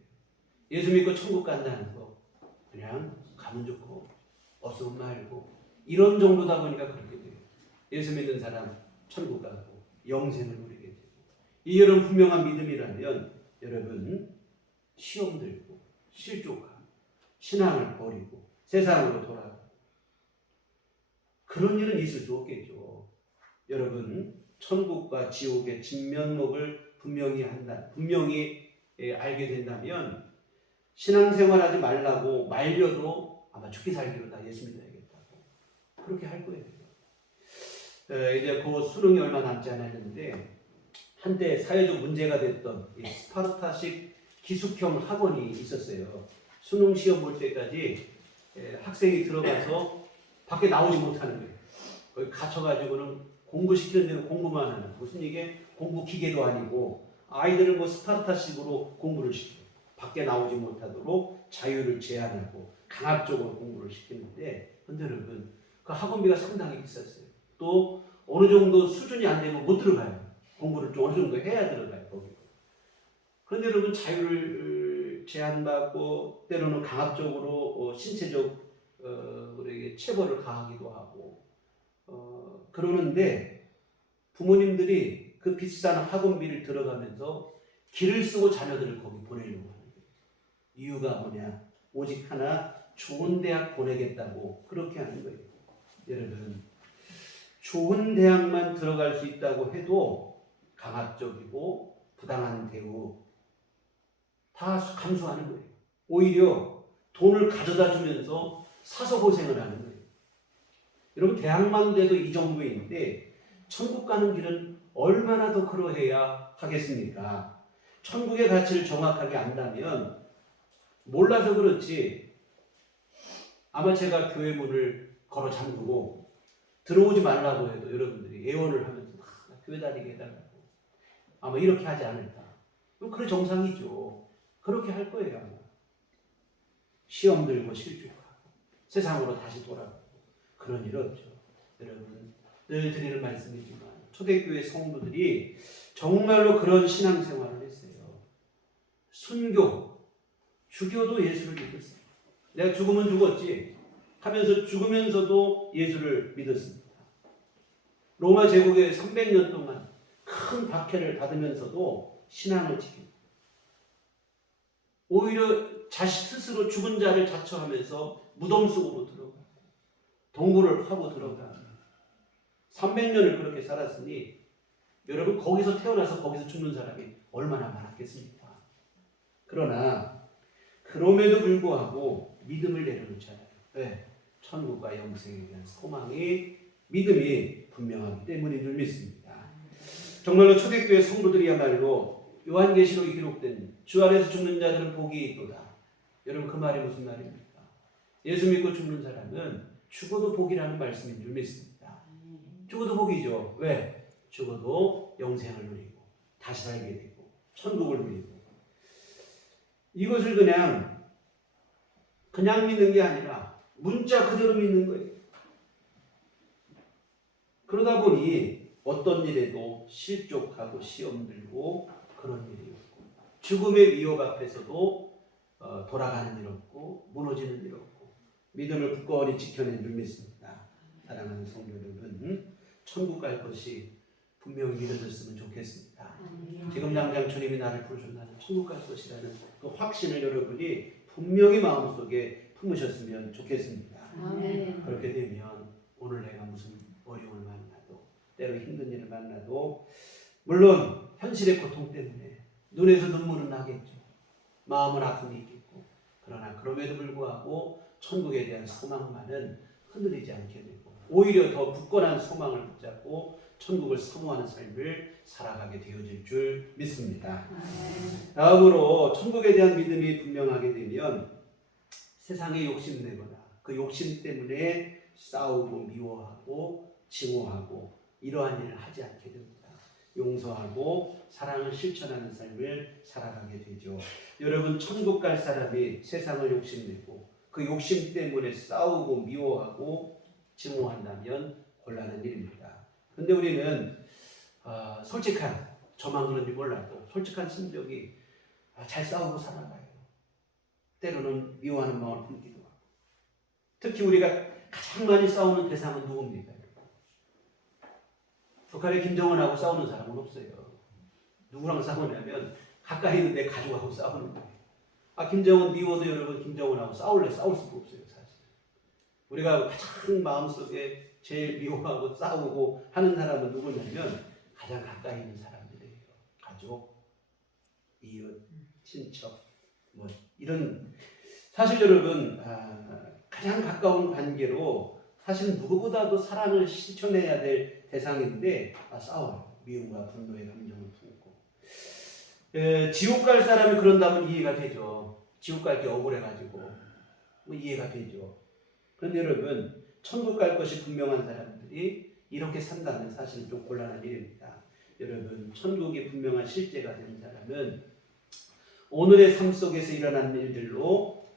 예수 믿고 천국 간다는 거 그냥 가면 좋고 없으면 말고 이런 정도다 보니까 그렇게 돼요. 예수 믿는 사람 천국 가고 영생을 누리게 되고 이 여러분 분명한 믿음이라면 여러분 시험 들고 실족하고 신앙을 버리고 세상으로 돌아가고 그런 일은 있을 수 없겠죠. 여러분 천국과 지옥의 진면목을 분명히 알게 된다면 신앙생활하지 말라고 말려도 아마 죽기 살기로 다 예수 믿어야겠다고 그렇게 할 거예요. 이제 그 수능이 얼마 남지 않았는데 한때 사회적 문제가 됐던 이 스파르타식 기숙형 학원이 있었어요. 수능 시험 볼 때까지 학생이 들어가서 밖에 나오지 못하는 거예요. 거기 갇혀가지고는 공부시키는 대로 공부만 하는 무슨 이게 공부 기계도 아니고 아이들을 뭐 스파르타식으로 공부를 시켜요. 밖에 나오지 못하도록 자유를 제한하고 강압적으로 공부를 시키는데 근데 여러분 그 학원비가 상당히 비쌌어요. 또 어느 정도 수준이 안 되면 못 들어가요. 공부를 좀 어느 정도 해야 들어가요. 거기. 그런데 여러분 자유를 제한받고 때로는 강압적으로 신체적 우리에게 체벌을 가하기도 하고 그러는데 부모님들이 그 비싼 학원비를 들어가면서 길을 쓰고 자녀들을 거기 보내려고 하는 거예요. 이유가 뭐냐? 오직 하나 좋은 대학 보내겠다고 그렇게 하는 거예요. 여러분 좋은 대학만 들어갈 수 있다고 해도 강압적이고 부당한 대우 다 감수하는 거예요. 오히려 돈을 가져다 주면서 사서 고생을 하는 거예요. 여러분 대학만 돼도 이 정도인데 천국 가는 길은 얼마나 더 그러해야 하겠습니까? 천국의 가치를 정확하게 안다면 몰라서 그렇지 아마 제가 교회 문을 걸어 잠그고 들어오지 말라고 해도 여러분들이 애원을 하면서 교회 다니게 해달라고 아마 이렇게 하지 않을까. 그런 정상이죠. 그렇게 할 거예요. 아마. 시험 들고 실족하고 세상으로 다시 돌아가고 그런 일 없죠. 여러분 늘 드리는 말씀이지만 초대교회 성도들이 정말로 그런 신앙생활을 했어요. 순교, 죽여도 예수를 믿었어요. 내가 죽으면 죽었지 하면서 죽으면서도 예수를 믿었습니다. 로마 제국에 300년 동안 큰 박해를 받으면서도 신앙을 지킵니다. 오히려 자식 스스로 죽은 자를 자처하면서 무덤 속으로 들어가고 동굴을 파고 들어가고 300년을 그렇게 살았으니 여러분 거기서 태어나서 거기서 죽는 사람이 얼마나 많았겠습니까? 그러나 그럼에도 불구하고 믿음을 내려놓잖아요. 왜? 천국과 영생에 대한 소망이 믿음이 분명하기 때문인 줄 믿습니다. 정말로 초대교회 성도들이야말로 요한계시록에 기록된 주 안에서 죽는 자들은 복이 있도다. 여러분 그 말이 무슨 말입니까? 예수 믿고 죽는 사람은 죽어도 복이라는 말씀인 줄 믿습니다. 죽어도 복이죠. 왜? 죽어도 영생을 누리고 다시 살게 되고 천국을 누리고 이것을 그냥 믿는 게 아니라 문자 그대로 믿는 거예요. 그러다 보니 어떤 일에도 실족하고 시험 들고 그런 일이 없고 죽음의 위협 앞에서도 돌아가는 일 없고 무너지는 일 없고 믿음을 굳건히 지켜낸 줄 믿습니다. 사랑하는 성도 여러분, 천국 갈 것이 분명히 믿어졌으면 좋겠습니다. 지금 당장 주님이 나를 부르셨다는 천국 갈 것이라는 그 확신을 여러분이 분명히 마음속에 품으셨으면 좋겠습니다. 아멘. 그렇게 되면 오늘 내가 무슨 어려움을 만나도 때로 힘든 일을 만나도 물론 현실의 고통 때문에 눈에서 눈물은 나겠죠. 마음은 아픔이 있겠고 그러나 그럼에도 불구하고 천국에 대한 소망만은 흔들리지 않게 되고 오히려 더 굳건한 소망을 붙잡고 천국을 사모하는 삶을 살아가게 되어질 줄 믿습니다. 다음으로 천국에 대한 믿음이 분명하게 되면 세상에 욕심내거나 그 욕심 때문에 싸우고 미워하고 증오하고 이러한 일을 하지 않게 됩니다. 용서하고 사랑을 실천하는 삶을 살아가게 되죠. 여러분 천국 갈 사람이 세상을 욕심내고 그 욕심 때문에 싸우고 미워하고 증오한다면 곤란한 일입니다. 그런데 우리는 솔직한 저만 그런지 몰라도 솔직한 심정이 잘 싸우고 살아가요. 때로는 미워하는 마음을 품기도 하고 특히 우리가 가장 많이 싸우는 대상은 누굽니까? 북한의 김정은하고 싸우는 사람은 없어요. 누구랑 싸우냐면 가까이 있는 내 가족하고 싸우는 거예요. 김정은 미워도 여러분 김정은하고 싸울 수가 없어요. 사실 우리가 가장 마음속에 제일 미워하고 싸우고 하는 사람은 누구냐면 가장 가까이 있는 사람들이에요. 가족, 이웃, 친척 이런 사실 여러분 가장 가까운 관계로 사실 누구보다도 사랑을 실천해야 될 대상인데 싸워요. 미움과 분노의 감정을 품고 지옥 갈 사람이 그런다면 이해가 되죠. 지옥 갈 게 억울해가지고 이해가 되죠. 그런데 여러분 천국 갈 것이 분명한 사람들이 이렇게 산다는 사실은 좀 곤란한 일입니다. 여러분 천국이 분명한 실제가 되는 사람은 오늘의 삶 속에서 일어난 일들로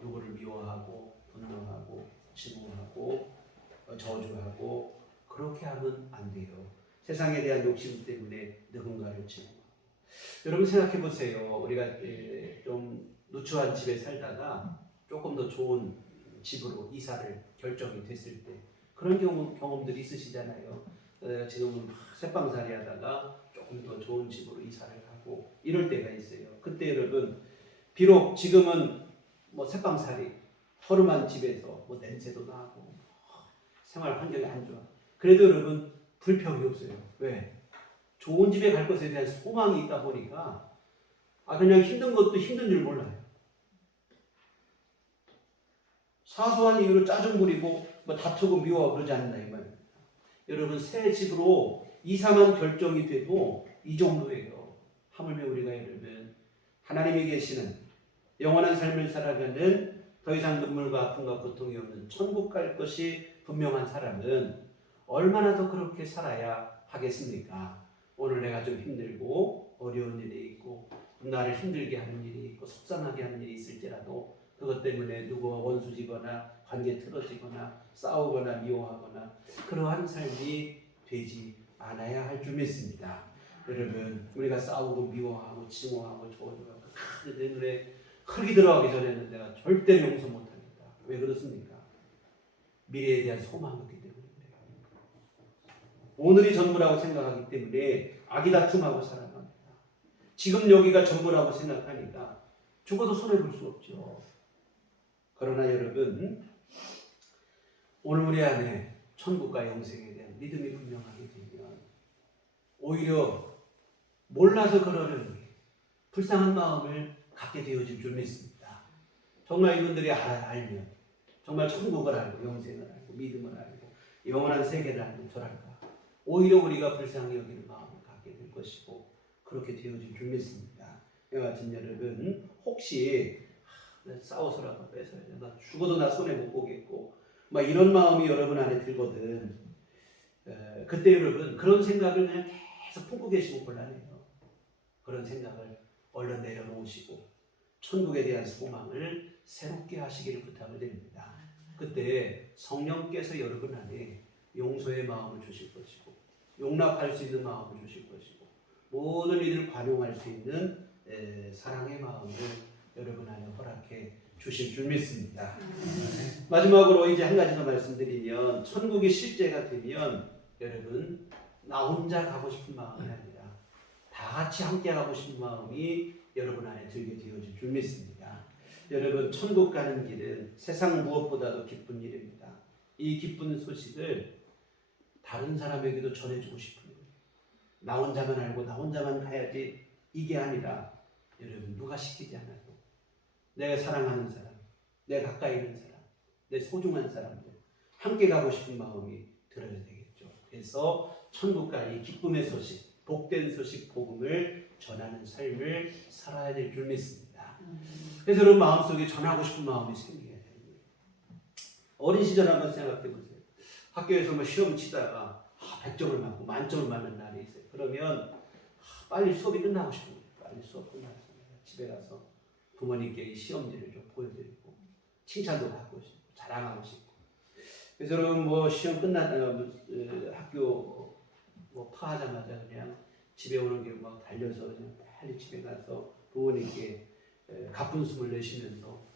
누구를 미워하고 분노하고 증오하고 저주하고 그렇게 하면 안 돼요. 세상에 대한 욕심 때문에 누군가를 증오하고 여러분 생각해 보세요. 우리가 좀 누추한 집에 살다가 조금 더 좋은 집으로 이사를 결정이 됐을 때 그런 경험들이 있으시잖아요. 지금은 새빵살이 하다가 조금 더 좋은 집으로 이사를 하고 이럴 때가 있어요. 그때 여러분 비록 지금은 새빵살이 허름한 집에서 냄새도 나고 생활 환경이 안 좋아. 그래도 여러분 불평이 없어요. 왜? 좋은 집에 갈 것에 대한 소망이 있다 보니까 그냥 힘든 것도 힘든 줄 몰라요. 사소한 이유로 짜증 부리고 다투고 미워하고 그러지 않는다 이 말입니다. 여러분 새 집으로 이사만 결정이 돼도 이 정도예요. 하물며 우리가 여러분 하나님이 계시는 영원한 삶을 살아가는 더 이상 눈물과 아픔과 고통이 없는 천국 갈 것이 분명한 사람은 얼마나 더 그렇게 살아야 하겠습니까? 오늘 내가 좀 힘들고 어려운 일이 있고 나를 힘들게 하는 일이 있고 속상하게 하는 일이 있을지라도 그것 때문에 누구와 원수지거나 관계 틀어지거나 싸우거나 미워하거나 그러한 삶이 되지 않아야 할 줄 믿습니다. 여러분 우리가 싸우고 미워하고 증오하고 저주하고 내 눈에 흙이 들어가기 전에는 내가 절대로 용서 못하겠다. 왜 그렇습니까? 미래에 대한 소망이 없기 때문입니다. 오늘이 전부라고 생각하기 때문에 아기다툼하고 살아갑니다. 지금 여기가 전부라고 생각하니까 죽어도 손해볼 수 없죠. 그러나 여러분 오늘 우리 안에 천국과 영생에 대한 믿음이 분명하게 되면 오히려 몰라서 그러는 불쌍한 마음을 갖게 되어질 줄 믿습니다. 정말 이분들이 알면 정말 천국을 알고 영생을 알고 믿음을 알고 영원한 세계를 알면 저랄까 오히려 우리가 불쌍히 여기는 마음을 갖게 될 것이고 그렇게 되어질 줄 믿습니다. 이와 같은 여러분 혹시 싸워서라도 뺏어야 돼. 나 죽어도 나 손해 못 보겠고 막 이런 마음이 여러분 안에 들거든. 그때 여러분 그런 생각을 그냥 계속 품고 계시고 곤란해요. 그런 생각을 얼른 내려놓으시고 천국에 대한 소망을 새롭게 하시기를 부탁을 드립니다. 그때 성령께서 여러분 안에 용서의 마음을 주실 것이고 용납할 수 있는 마음을 주실 것이고 모든 이들을 관용할 수 있는 사랑의 마음을 여러분 안에 허락해 주실 줄 믿습니다. 마지막으로 이제 한 가지 더 말씀드리면 천국이 실제가 되면 여러분 나 혼자 가고 싶은 마음이 아니라 다 같이 함께 가고 싶은 마음이 여러분 안에 들게 되어질 줄 믿습니다. 여러분 천국 가는 길은 세상 무엇보다도 기쁜 일입니다. 이 기쁜 소식을 다른 사람에게도 전해주고 싶은 거예요. 나 혼자만 알고 나 혼자만 가야지 이게 아니라 여러분 누가 시키지 않아도 내가 사랑하는 사람, 내 가까이 있는 사람, 내 소중한 사람들 함께 가고 싶은 마음이 들어야 되겠죠. 그래서 천국과 이 기쁨의 소식, 복된 소식, 복음을 전하는 삶을 살아야 될 줄 믿습니다. 그래서 여러분 마음속에 전하고 싶은 마음이 생겨야 되는 거예요. 어린 시절 한번 생각해 보세요. 학교에서 뭐 시험 치다가 100점을 맞고 만점을 맞는 날이 있어요. 그러면 빨리 수업이 끝나고 싶은 거예요. 빨리 수업 끝나서 집에 가서 부모님께 이 시험지를 좀 보여드리고 칭찬도 받고 싶고 자랑하고 싶고. 그래서 여러분 뭐 시험 학교 뭐 파하자마자 그냥 집에 오는 게 막 달려서 그냥 빨리 집에 가서 부모님께 가푼숨을 내쉬면서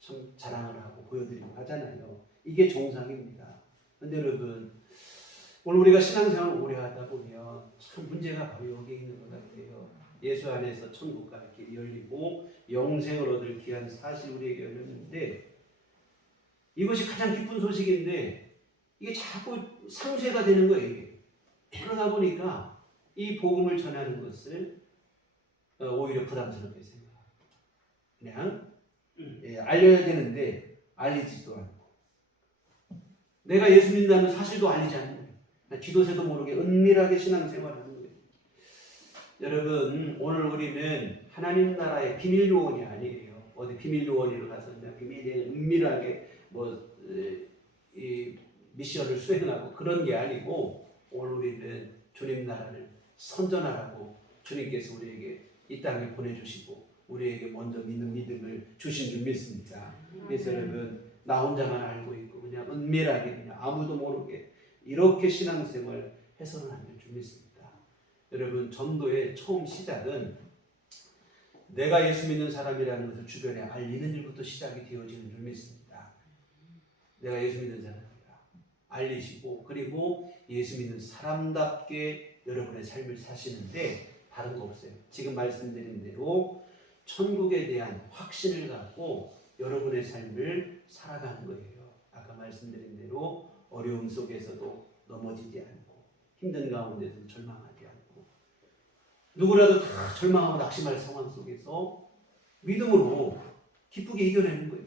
참 자랑을 하고 보여드리고 하잖아요. 이게 정상입니다. 근데 여러분 오늘 우리가 신앙생활을 오래 하다 보면 참 문제가 바로 여기에 있는 것 같아요. 예수 안에서 천국과 이렇게 열리고 영생을 얻을 귀한 사실 우리에게 열렸는데 이것이 가장 기쁜 소식인데 이게 자꾸 상쇄가 되는 거예요. 이게. 그러다 보니까 이 복음을 전하는 것을 오히려 부담스럽게 생각합니다. 그냥 알려야 되는데 알리지도 않고 내가 예수 믿는다는 사실도 알리지 않는 거예요. 쥐도새도 모르게 은밀하게 신앙생활을 하는 거예요. 여러분 오늘 우리는 하나님 나라의 비밀 요원이 아니에요. 어디 비밀 요원으로 가서 그냥 비밀에 은밀하게 이 미션을 수행하고 그런 게 아니고 오늘 우리는 주님 나라를 선전하라고 주님께서 우리에게 이 땅에 보내주시고 우리에게 먼저 믿는 믿음을 주신 줄 믿습니다. 그래서 여러분 나 혼자만 알고 있고 그냥 은밀하게 그냥 아무도 모르게 이렇게 신앙생활 해서는 안 될 줄 믿습니다. 여러분 전도의 처음 시작은 내가 예수 믿는 사람이라는 것을 주변에 알리는 일부터 시작이 되어지는 줄 믿습니다. 내가 예수 믿는 사람이다 알리시고 그리고 예수 믿는 사람답게 여러분의 삶을 사시는데 다른 거 없어요. 지금 말씀드린 대로 천국에 대한 확신을 갖고 여러분의 삶을 살아가는 거예요. 아까 말씀드린 대로 어려움 속에서도 넘어지지 않고 힘든 가운데서도 절망하지 않고 누구라도 다 절망하고 낙심할 상황 속에서 믿음으로 기쁘게 이겨내는 거예요.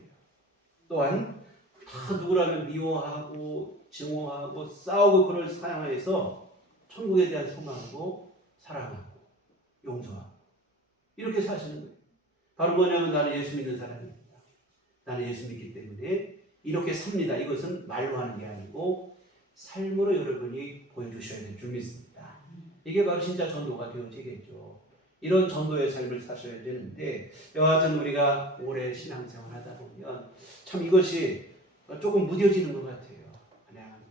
또한 다 누구라면 미워하고 증오하고 싸우고 그럴 상황에서 천국에 대한 소망으로 사랑하고 용서하고 이렇게 사시는 거예요. 바로 뭐냐면 나는 예수 믿는 사람입니다. 나는 예수 믿기 때문에 이렇게 삽니다. 이것은 말로 하는 게 아니고 삶으로 여러분이 보여주셔야 될 줄 믿습니다. 이게 바로 진짜 전도가 되어지겠죠. 이런 전도의 삶을 사셔야 되는데 여하튼 우리가 오래 신앙생활 하다 보면 참 이것이 조금 무뎌지는 것 같아요. 그냥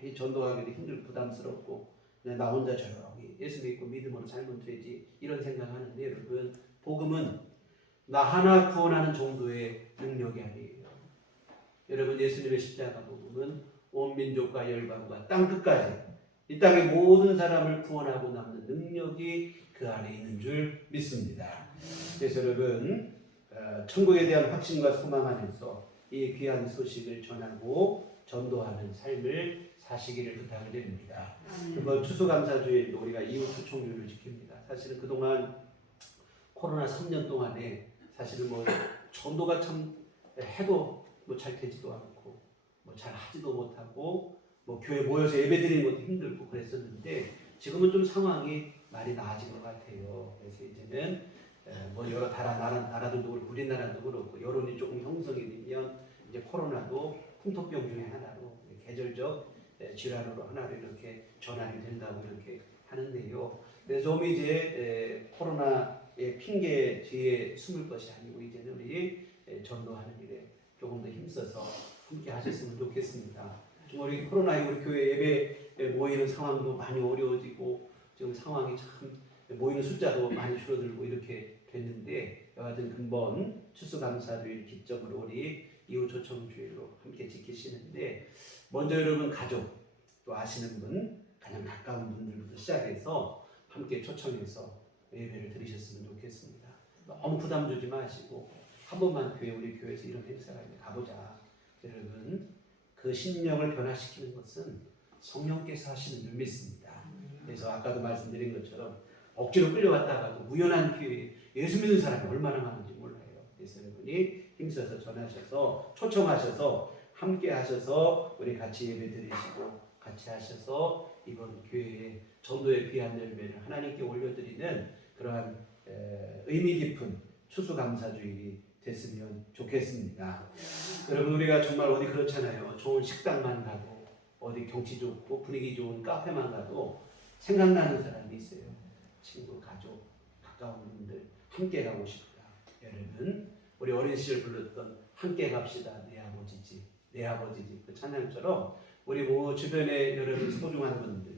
괜히 전도하기도 힘들고 부담스럽고 그냥 나 혼자 조용히 예수 믿고 믿음으로 살면 되지 이런 생각하는데 여러분 복음은 나 하나 구원하는 정도의 능력이 아니에요. 여러분 예수님의 십자가 복음은 온 민족과 열방과 땅 끝까지 이 땅의 모든 사람을 구원하고 남는 능력이 그 안에 있는 줄 믿습니다. 그래서 여러분 천국에 대한 확신과 소망 안에서 이 귀한 소식을 전하고 전도하는 삶을 사시기를 부탁을 드립니다. 이번 추수감사주일도 우리가 이웃 초청률을 지킵니다. 사실은 그동안 코로나 3년 동안에 사실은 뭐 전도가 참 해도 뭐 잘 되지도 않고 뭐 잘 하지도 못하고 뭐 교회 모여서 예배드리는 것도 힘들고 그랬었는데 지금은 좀 상황이 많이 나아진 것 같아요. 그래서 이제는 뭐 여러 나라들도 그렇고 우리나라도 그렇고 여론이 조금 형성이 되면 이제 코로나도 풍토병 중에 하나로 계절적 질환으로 하나로 이렇게 전환이 된다고 이렇게 하는데요. 그래서 좀 이제 코로나의 핑계 뒤에 숨을 것이 아니고 이제는 우리 전도하는 일에 조금 더 힘써서 함께 하셨으면 좋겠습니다. 좀 우리 코로나 우리 교회 예배 모이는 상황도 많이 어려워지고 지금 상황이 참 모이는 숫자도 많이 줄어들고 이렇게 됐는데 여하튼 근본 추수감사주일 기점으로 우리 이후 초청주일로 함께 지키시는데 먼저 여러분 가족 또 아시는 분 가장 가까운 분들부터 시작해서 함께 초청해서 예배를 드리셨으면 좋겠습니다. 너무 부담 주지 마시고 한 번만 우리 교회에서 이런 행사가 있는데 가보자. 여러분 그 심령을 변화시키는 것은 성령께서 하시는 줄 믿습니다. 그래서 아까도 말씀드린 것처럼 억지로 끌려왔다가도 우연한 기회에 예수 믿는 사람이 얼마나 많은지 몰라요. 그래서 여러분이 힘써서 전하셔서 초청하셔서 함께 하셔서 우리 같이 예배 드리시고 같이 하셔서 이번 교회의 전도의 귀한 열매를 하나님께 올려드리는 그러한 의미 깊은 추수감사주일이 됐으면 좋겠습니다. 여러분 우리가 정말 어디 그렇잖아요. 좋은 식당만 가도 어디 경치 좋고 분위기 좋은 카페만 가도 생각나는 사람이 있어요. 친구, 가족, 가까운 분들 함께 가고 싶다. 여러분 우리 어린 시절 불렀던 함께 갑시다. 내 아버지지 내 아버지지 그 찬양처럼 우리 뭐 주변에 여러분 소중한 분들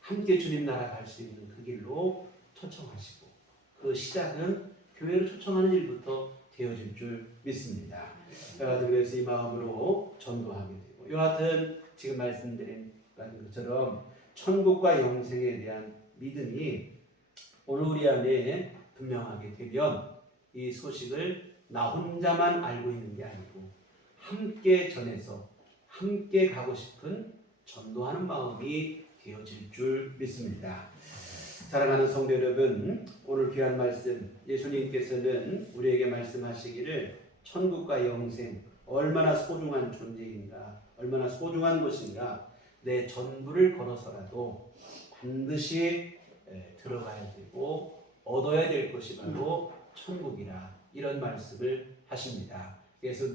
함께 주님 나라 갈 수 있는 그 길로 초청하시고 그 시작은 교회로 초청하는 일부터 되어질 줄 믿습니다. 그래서 이 마음으로 전도하게 되고 여하튼 지금 말씀드린 것처럼 천국과 영생에 대한 믿음이 오늘 우리 안에 분명하게 되면 이 소식을 나 혼자만 알고 있는 게 아니고 함께 전해서 함께 가고 싶은 전도하는 마음이 되어질 줄 믿습니다. 사랑하는 성도 여러분, 오늘 귀한 말씀 예수님께서는 우리에게 말씀하시기를 천국과 영생 얼마나 소중한 존재인가, 얼마나 소중한 것인가, 내 전부를 걸어서라도 반드시 들어가야 되고 얻어야 될 것이 바로 천국이라 이런 말씀을 하십니다. 그래서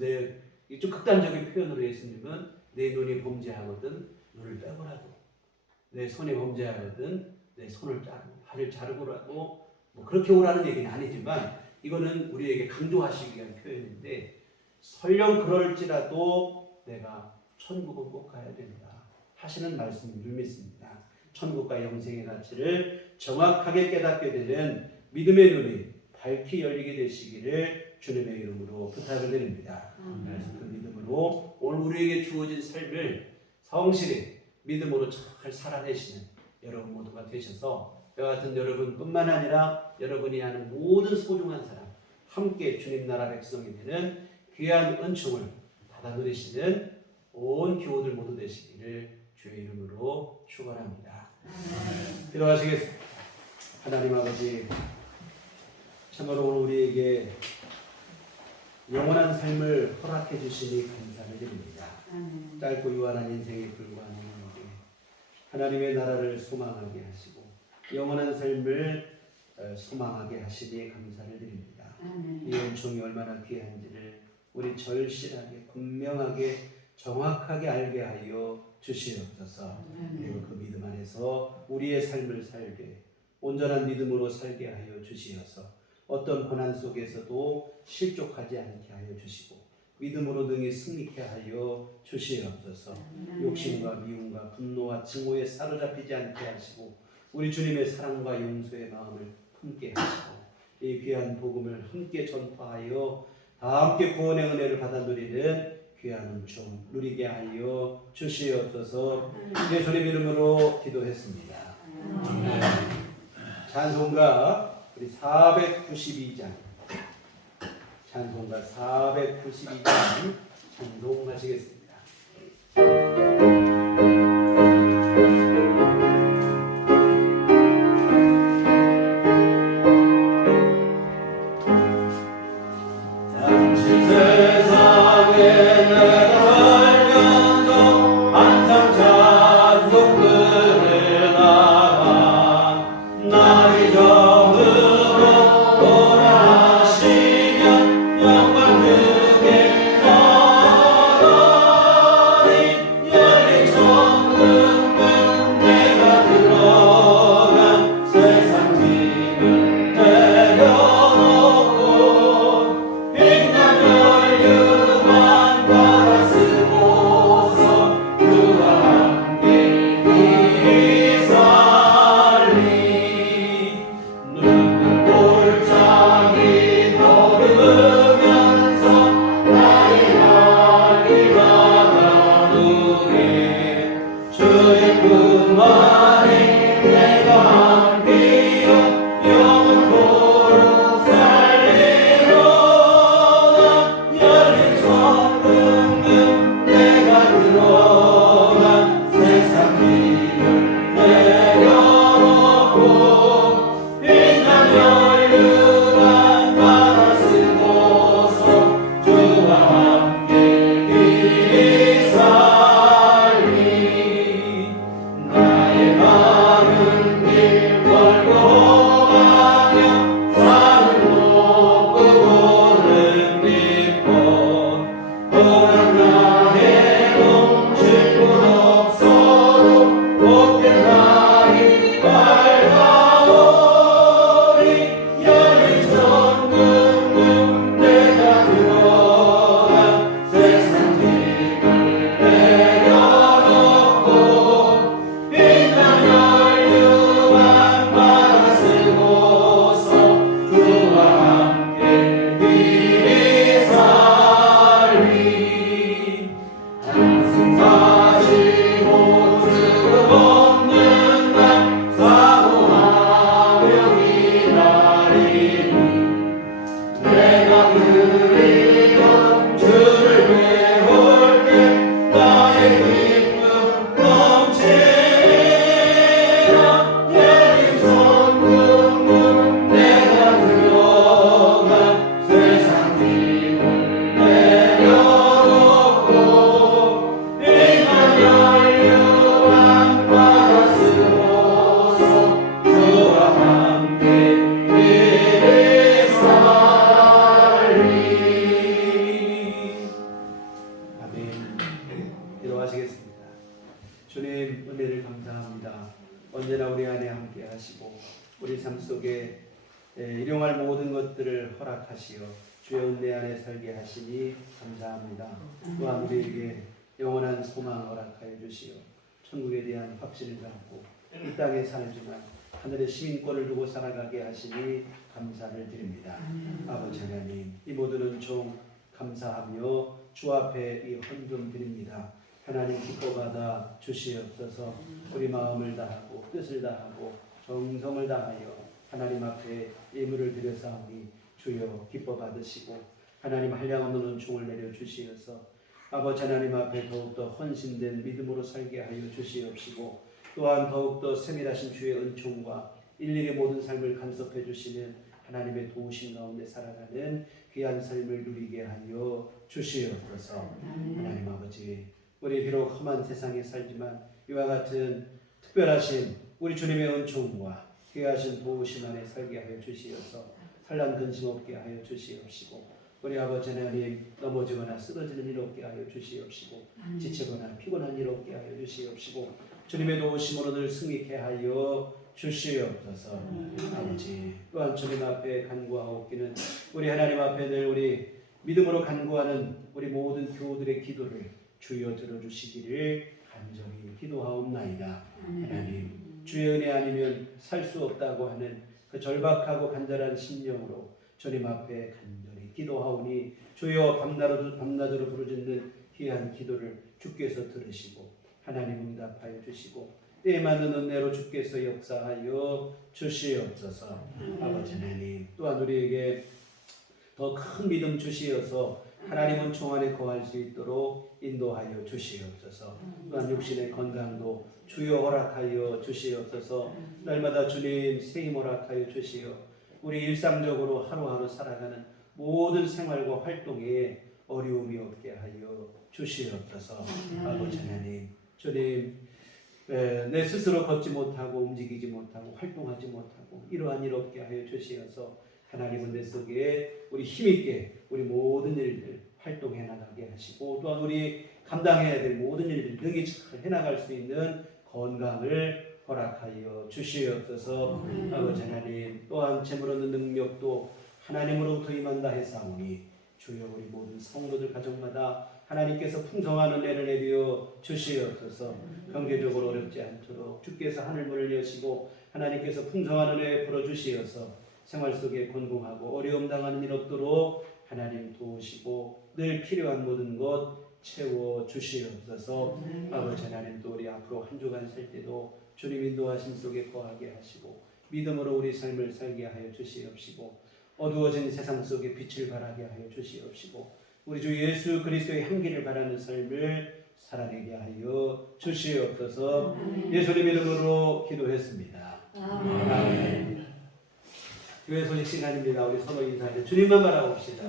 좀 극단적인 표현으로 예수님은 내 눈이 범죄하거든 눈을 빼고라도 내 손이 범죄하거든 내 손을 자르고 발을 자르고라도 뭐 그렇게 오라는 얘기는 아니지만 이거는 우리에게 강조하시기 위한 표현인데 설령 그럴지라도 내가 천국은 꼭 가야 된다 하시는 말씀인 줄 믿습니다. 천국과 영생의 가치를 정확하게 깨닫게 되는 믿음의 눈이 밝히 열리게 되시기를 주님의 이름으로 부탁을 드립니다. 그래서 그 믿음으로 오늘 우리에게 주어진 삶을 성실히 믿음으로 잘 살아내시는 여러분 모두가 되셔서 여하튼 여러분뿐만 아니라 여러분이 아는 모든 소중한 사람 함께 주님 나라 백성이 되는 귀한 은총을 받아 누리시는 온 교우들 모두 되시기를 주의 이름으로 축원합니다. 기도하시겠습니다. 하나님 아버지 참으로 오늘 우리에게 영원한 삶을 허락해 주시니 감사를 드립니다. 짧고 유한한 인생에 불과한 우리에게 하나님의 나라를 소망하게 하시고 영원한 삶을 소망하게 하시니 감사를 드립니다. 이 은총이 얼마나 귀한지를 우리 절실하게 분명하게 정확하게 알게 하여 주시옵소서. 그리고 그 믿음 안에서 우리의 삶을 살게 온전한 믿음으로 살게 하여 주시어서 어떤 고난 속에서도 실족하지 않게 하여 주시고 믿음으로 능히 승리케 하여 주시옵소서. 욕심과 미움과 분노와 증오에 사로잡히지 않게 하시고 우리 주님의 사랑과 용서의 마음을 품게 하시고 이 귀한 복음을 함께 전파하여 다 함께 구원의 은혜를 받아 누리는 귀한 은총 누리게 하여 주시옵소서. 예수님 이름으로 기도했습니다. 찬송가 우리 492장 찬송가 492장 찬송하시겠습니다. 언제나 우리 안에 함께 하시고 우리 삶 속에 일용할 모든 것들을 허락하시어 주의 은혜 안에 살게 하시니 감사합니다. 또한 우리에게 영원한 소망 허락하여 주시어 천국에 대한 확신을 갖고 이 땅에 살지만 하늘의 시민권을 두고 살아가게 하시니 감사를 드립니다. 아버지 하나님, 이 모든 은총 감사하며 주 앞에 이 헌금 드립니다. 하나님 기뻐받아 주시옵소서. 우리 마음을 다하고 뜻을 다하고 정성을 다하여 하나님 앞에 예물을 드려사오니 주여 기뻐받으시고 하나님 한량없는 은총을 내려주시어서 아버지 하나님 앞에 더욱더 헌신된 믿음으로 살게 하여 주시옵시고 또한 더욱더 세밀하신 주의 은총과 일일이 모든 삶을 간섭해 주시는 하나님의 도우심 가운데 살아가는 귀한 삶을 누리게 하여 주시옵소서. 하나님 아버지, 우리 비록 험한 세상에 살지만 이와 같은 특별하신 우리 주님의 은총과 귀하신 도우심 안에 살게 하여 주시어서 산란 근심 없게 하여 주시옵시고 우리 아버지 하나님 넘어지거나 쓰러지는 일 없게 하여 주시옵시고 지치거나 피곤한 일 없게 하여 주시옵시고 주님의 도우심으로 늘 승리케 하여 주시옵소서. 아버지, 또한 주님 앞에 간구하옵기는 우리 하나님 앞에 늘 우리 믿음으로 간구하는 우리 모든 교우들의 기도를 주여 들어주시기를 간절히 기도하옵나이다. 하나님, 주의 은혜 아니면 살 수 없다고 하는 그 절박하고 간절한 심령으로 주님 앞에 간절히 기도하오니 주여 밤낮으로 부르짖는 귀한 기도를 주께서 들으시고 하나님 응답하여 주시고 때에 맞는 은혜로 주께서 역사하여 주시옵소서. 아버지 하나님, 또한 우리에게 더 큰 믿음 주시어서 하나님 은총 안에 거할 수 있도록 인도하여 주시옵소서. 또한 육신의 건강도 주여 허락하여 주시옵소서. 날마다 주님 새 힘 허락하여 주시어 우리 일상적으로 하루하루 살아가는 모든 생활과 활동에 어려움이 없게 하여 주시옵소서. 아버지 하나님, 주님 내 스스로 걷지 못하고 움직이지 못하고 활동하지 못하고 이러한 일 없게 하여 주시어서 하나님은 내 속에 우리 힘있게 우리 모든 일들 활동해 나가게 하시고 또한 우리 감당해야 될 모든 일들 능히 잘 해나갈 수 있는 건강을 허락하여 주시옵소서. 아버지 하나님, 또한 재물 얻는 능력도 하나님으로부터 임한다 했사오니 주여 우리 모든 성도들 가정마다 하나님께서 풍성한 은혜를 내려 주시옵소서. 경제적으로 어렵지 않도록 주께서 하늘문을 여시고 하나님께서 풍성한 은혜 불어주시어서 생활 속에 곤궁하고 어려움 당하는 일 없도록 하나님 도우시고 늘 필요한 모든 것 채워 주시옵소서. 아버지 하나님, 또 우리 앞으로 한 주간 살 때도 주님 인도하심 속에 거하게 하시고 믿음으로 우리 삶을 살게 하여 주시옵시고 어두워진 세상 속에 빛을 발하게 하여 주시옵시고 우리 주 예수 그리스도의 향기를 바라는 삶을 살아내게 하여 주시옵소서. 예수님 이름으로 기도했습니다. 아멘. 교회 소식 시간입니다. 우리 서로 인사할 때 주님만 바라봅시다.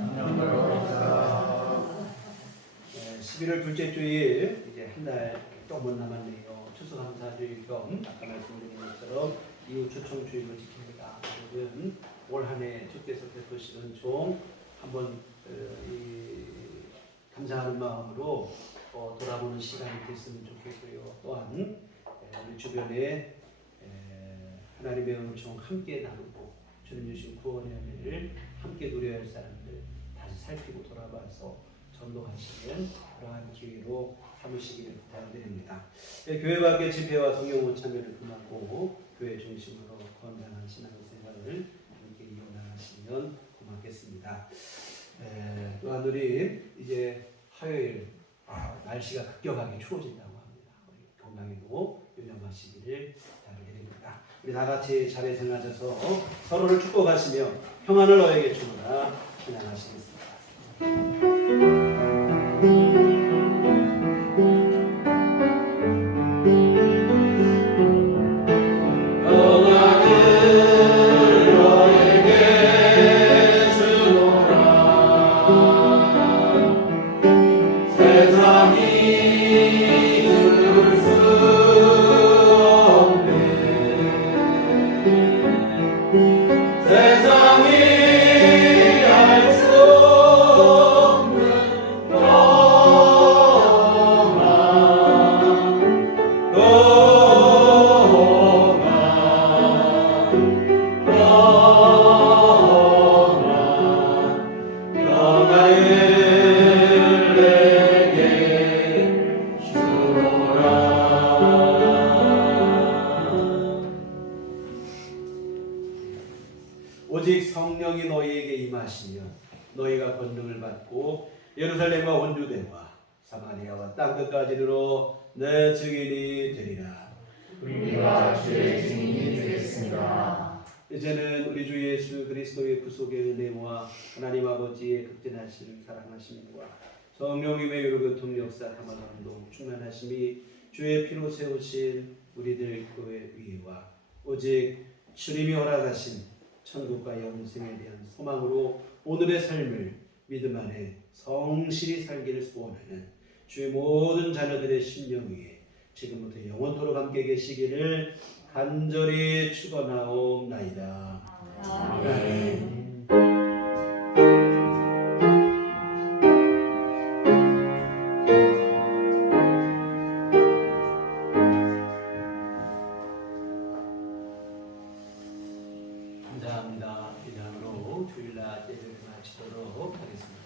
11월 둘째 주일 이제 한 달 조금 남았네요. 추수감사주일 겸 아까 말씀드린 것처럼 이후 초청주일을 지킵니다. 오늘은 올 한 해 주께서 베푸신 은총 한번 감사하는 마음으로 돌아보는 시간이 됐으면 좋겠고요. 또한 우리 주변에 하나님의 은총 함께 나누고 주님 주신 구원의 은혜를 함께 누려야 할 사람들 다시 살피고 돌아봐서 전도하시는 그러한 기회로 삼으시기를 부탁드립니다. 교회 밖의 집회와 성경 참여를 금하고 교회 중심으로 건강한 신앙생활을 함께 이어나가시면 고맙겠습니다. 또한 우리 이제 화요일 날씨가 급격하게 추워진다고 합니다. 우리 건강에도 유념하시기를 부탁드립니다. 우리 다 같이 자리에 생하셔서 서로를 축복하시며 평안을 너에게 주노라 찬양하시겠습니다. 세상이 알 수 오직 성령이 너희에게 임하시면 너희가 권능을 받고 예루살렘과 온 유대와 사마리아와 땅끝까지 이르러 내 증인이 되리라. 우리가 주의 증인이 되겠습니다. 이제는 우리 주 예수 그리스도의 구속의 은혜와 하나님 아버지의 극진하신 사랑하심과 성령님의 유로교통 역사 탐험감동 충만하심이 주의 피로 세우신 우리들 교회 위와 오직 주님이 허락하신 천국과 영생에 대한 소망으로 오늘의 삶을 믿음 안에 성실히 살기를 소원하는 주의 모든 자녀들의 심령 위에 지금부터 영원토록 함께 계시기를 간절히 축원하옵나이다. 아멘. 감사합니다. 이상으로 주일날 예배를 마치도록 하겠습니다.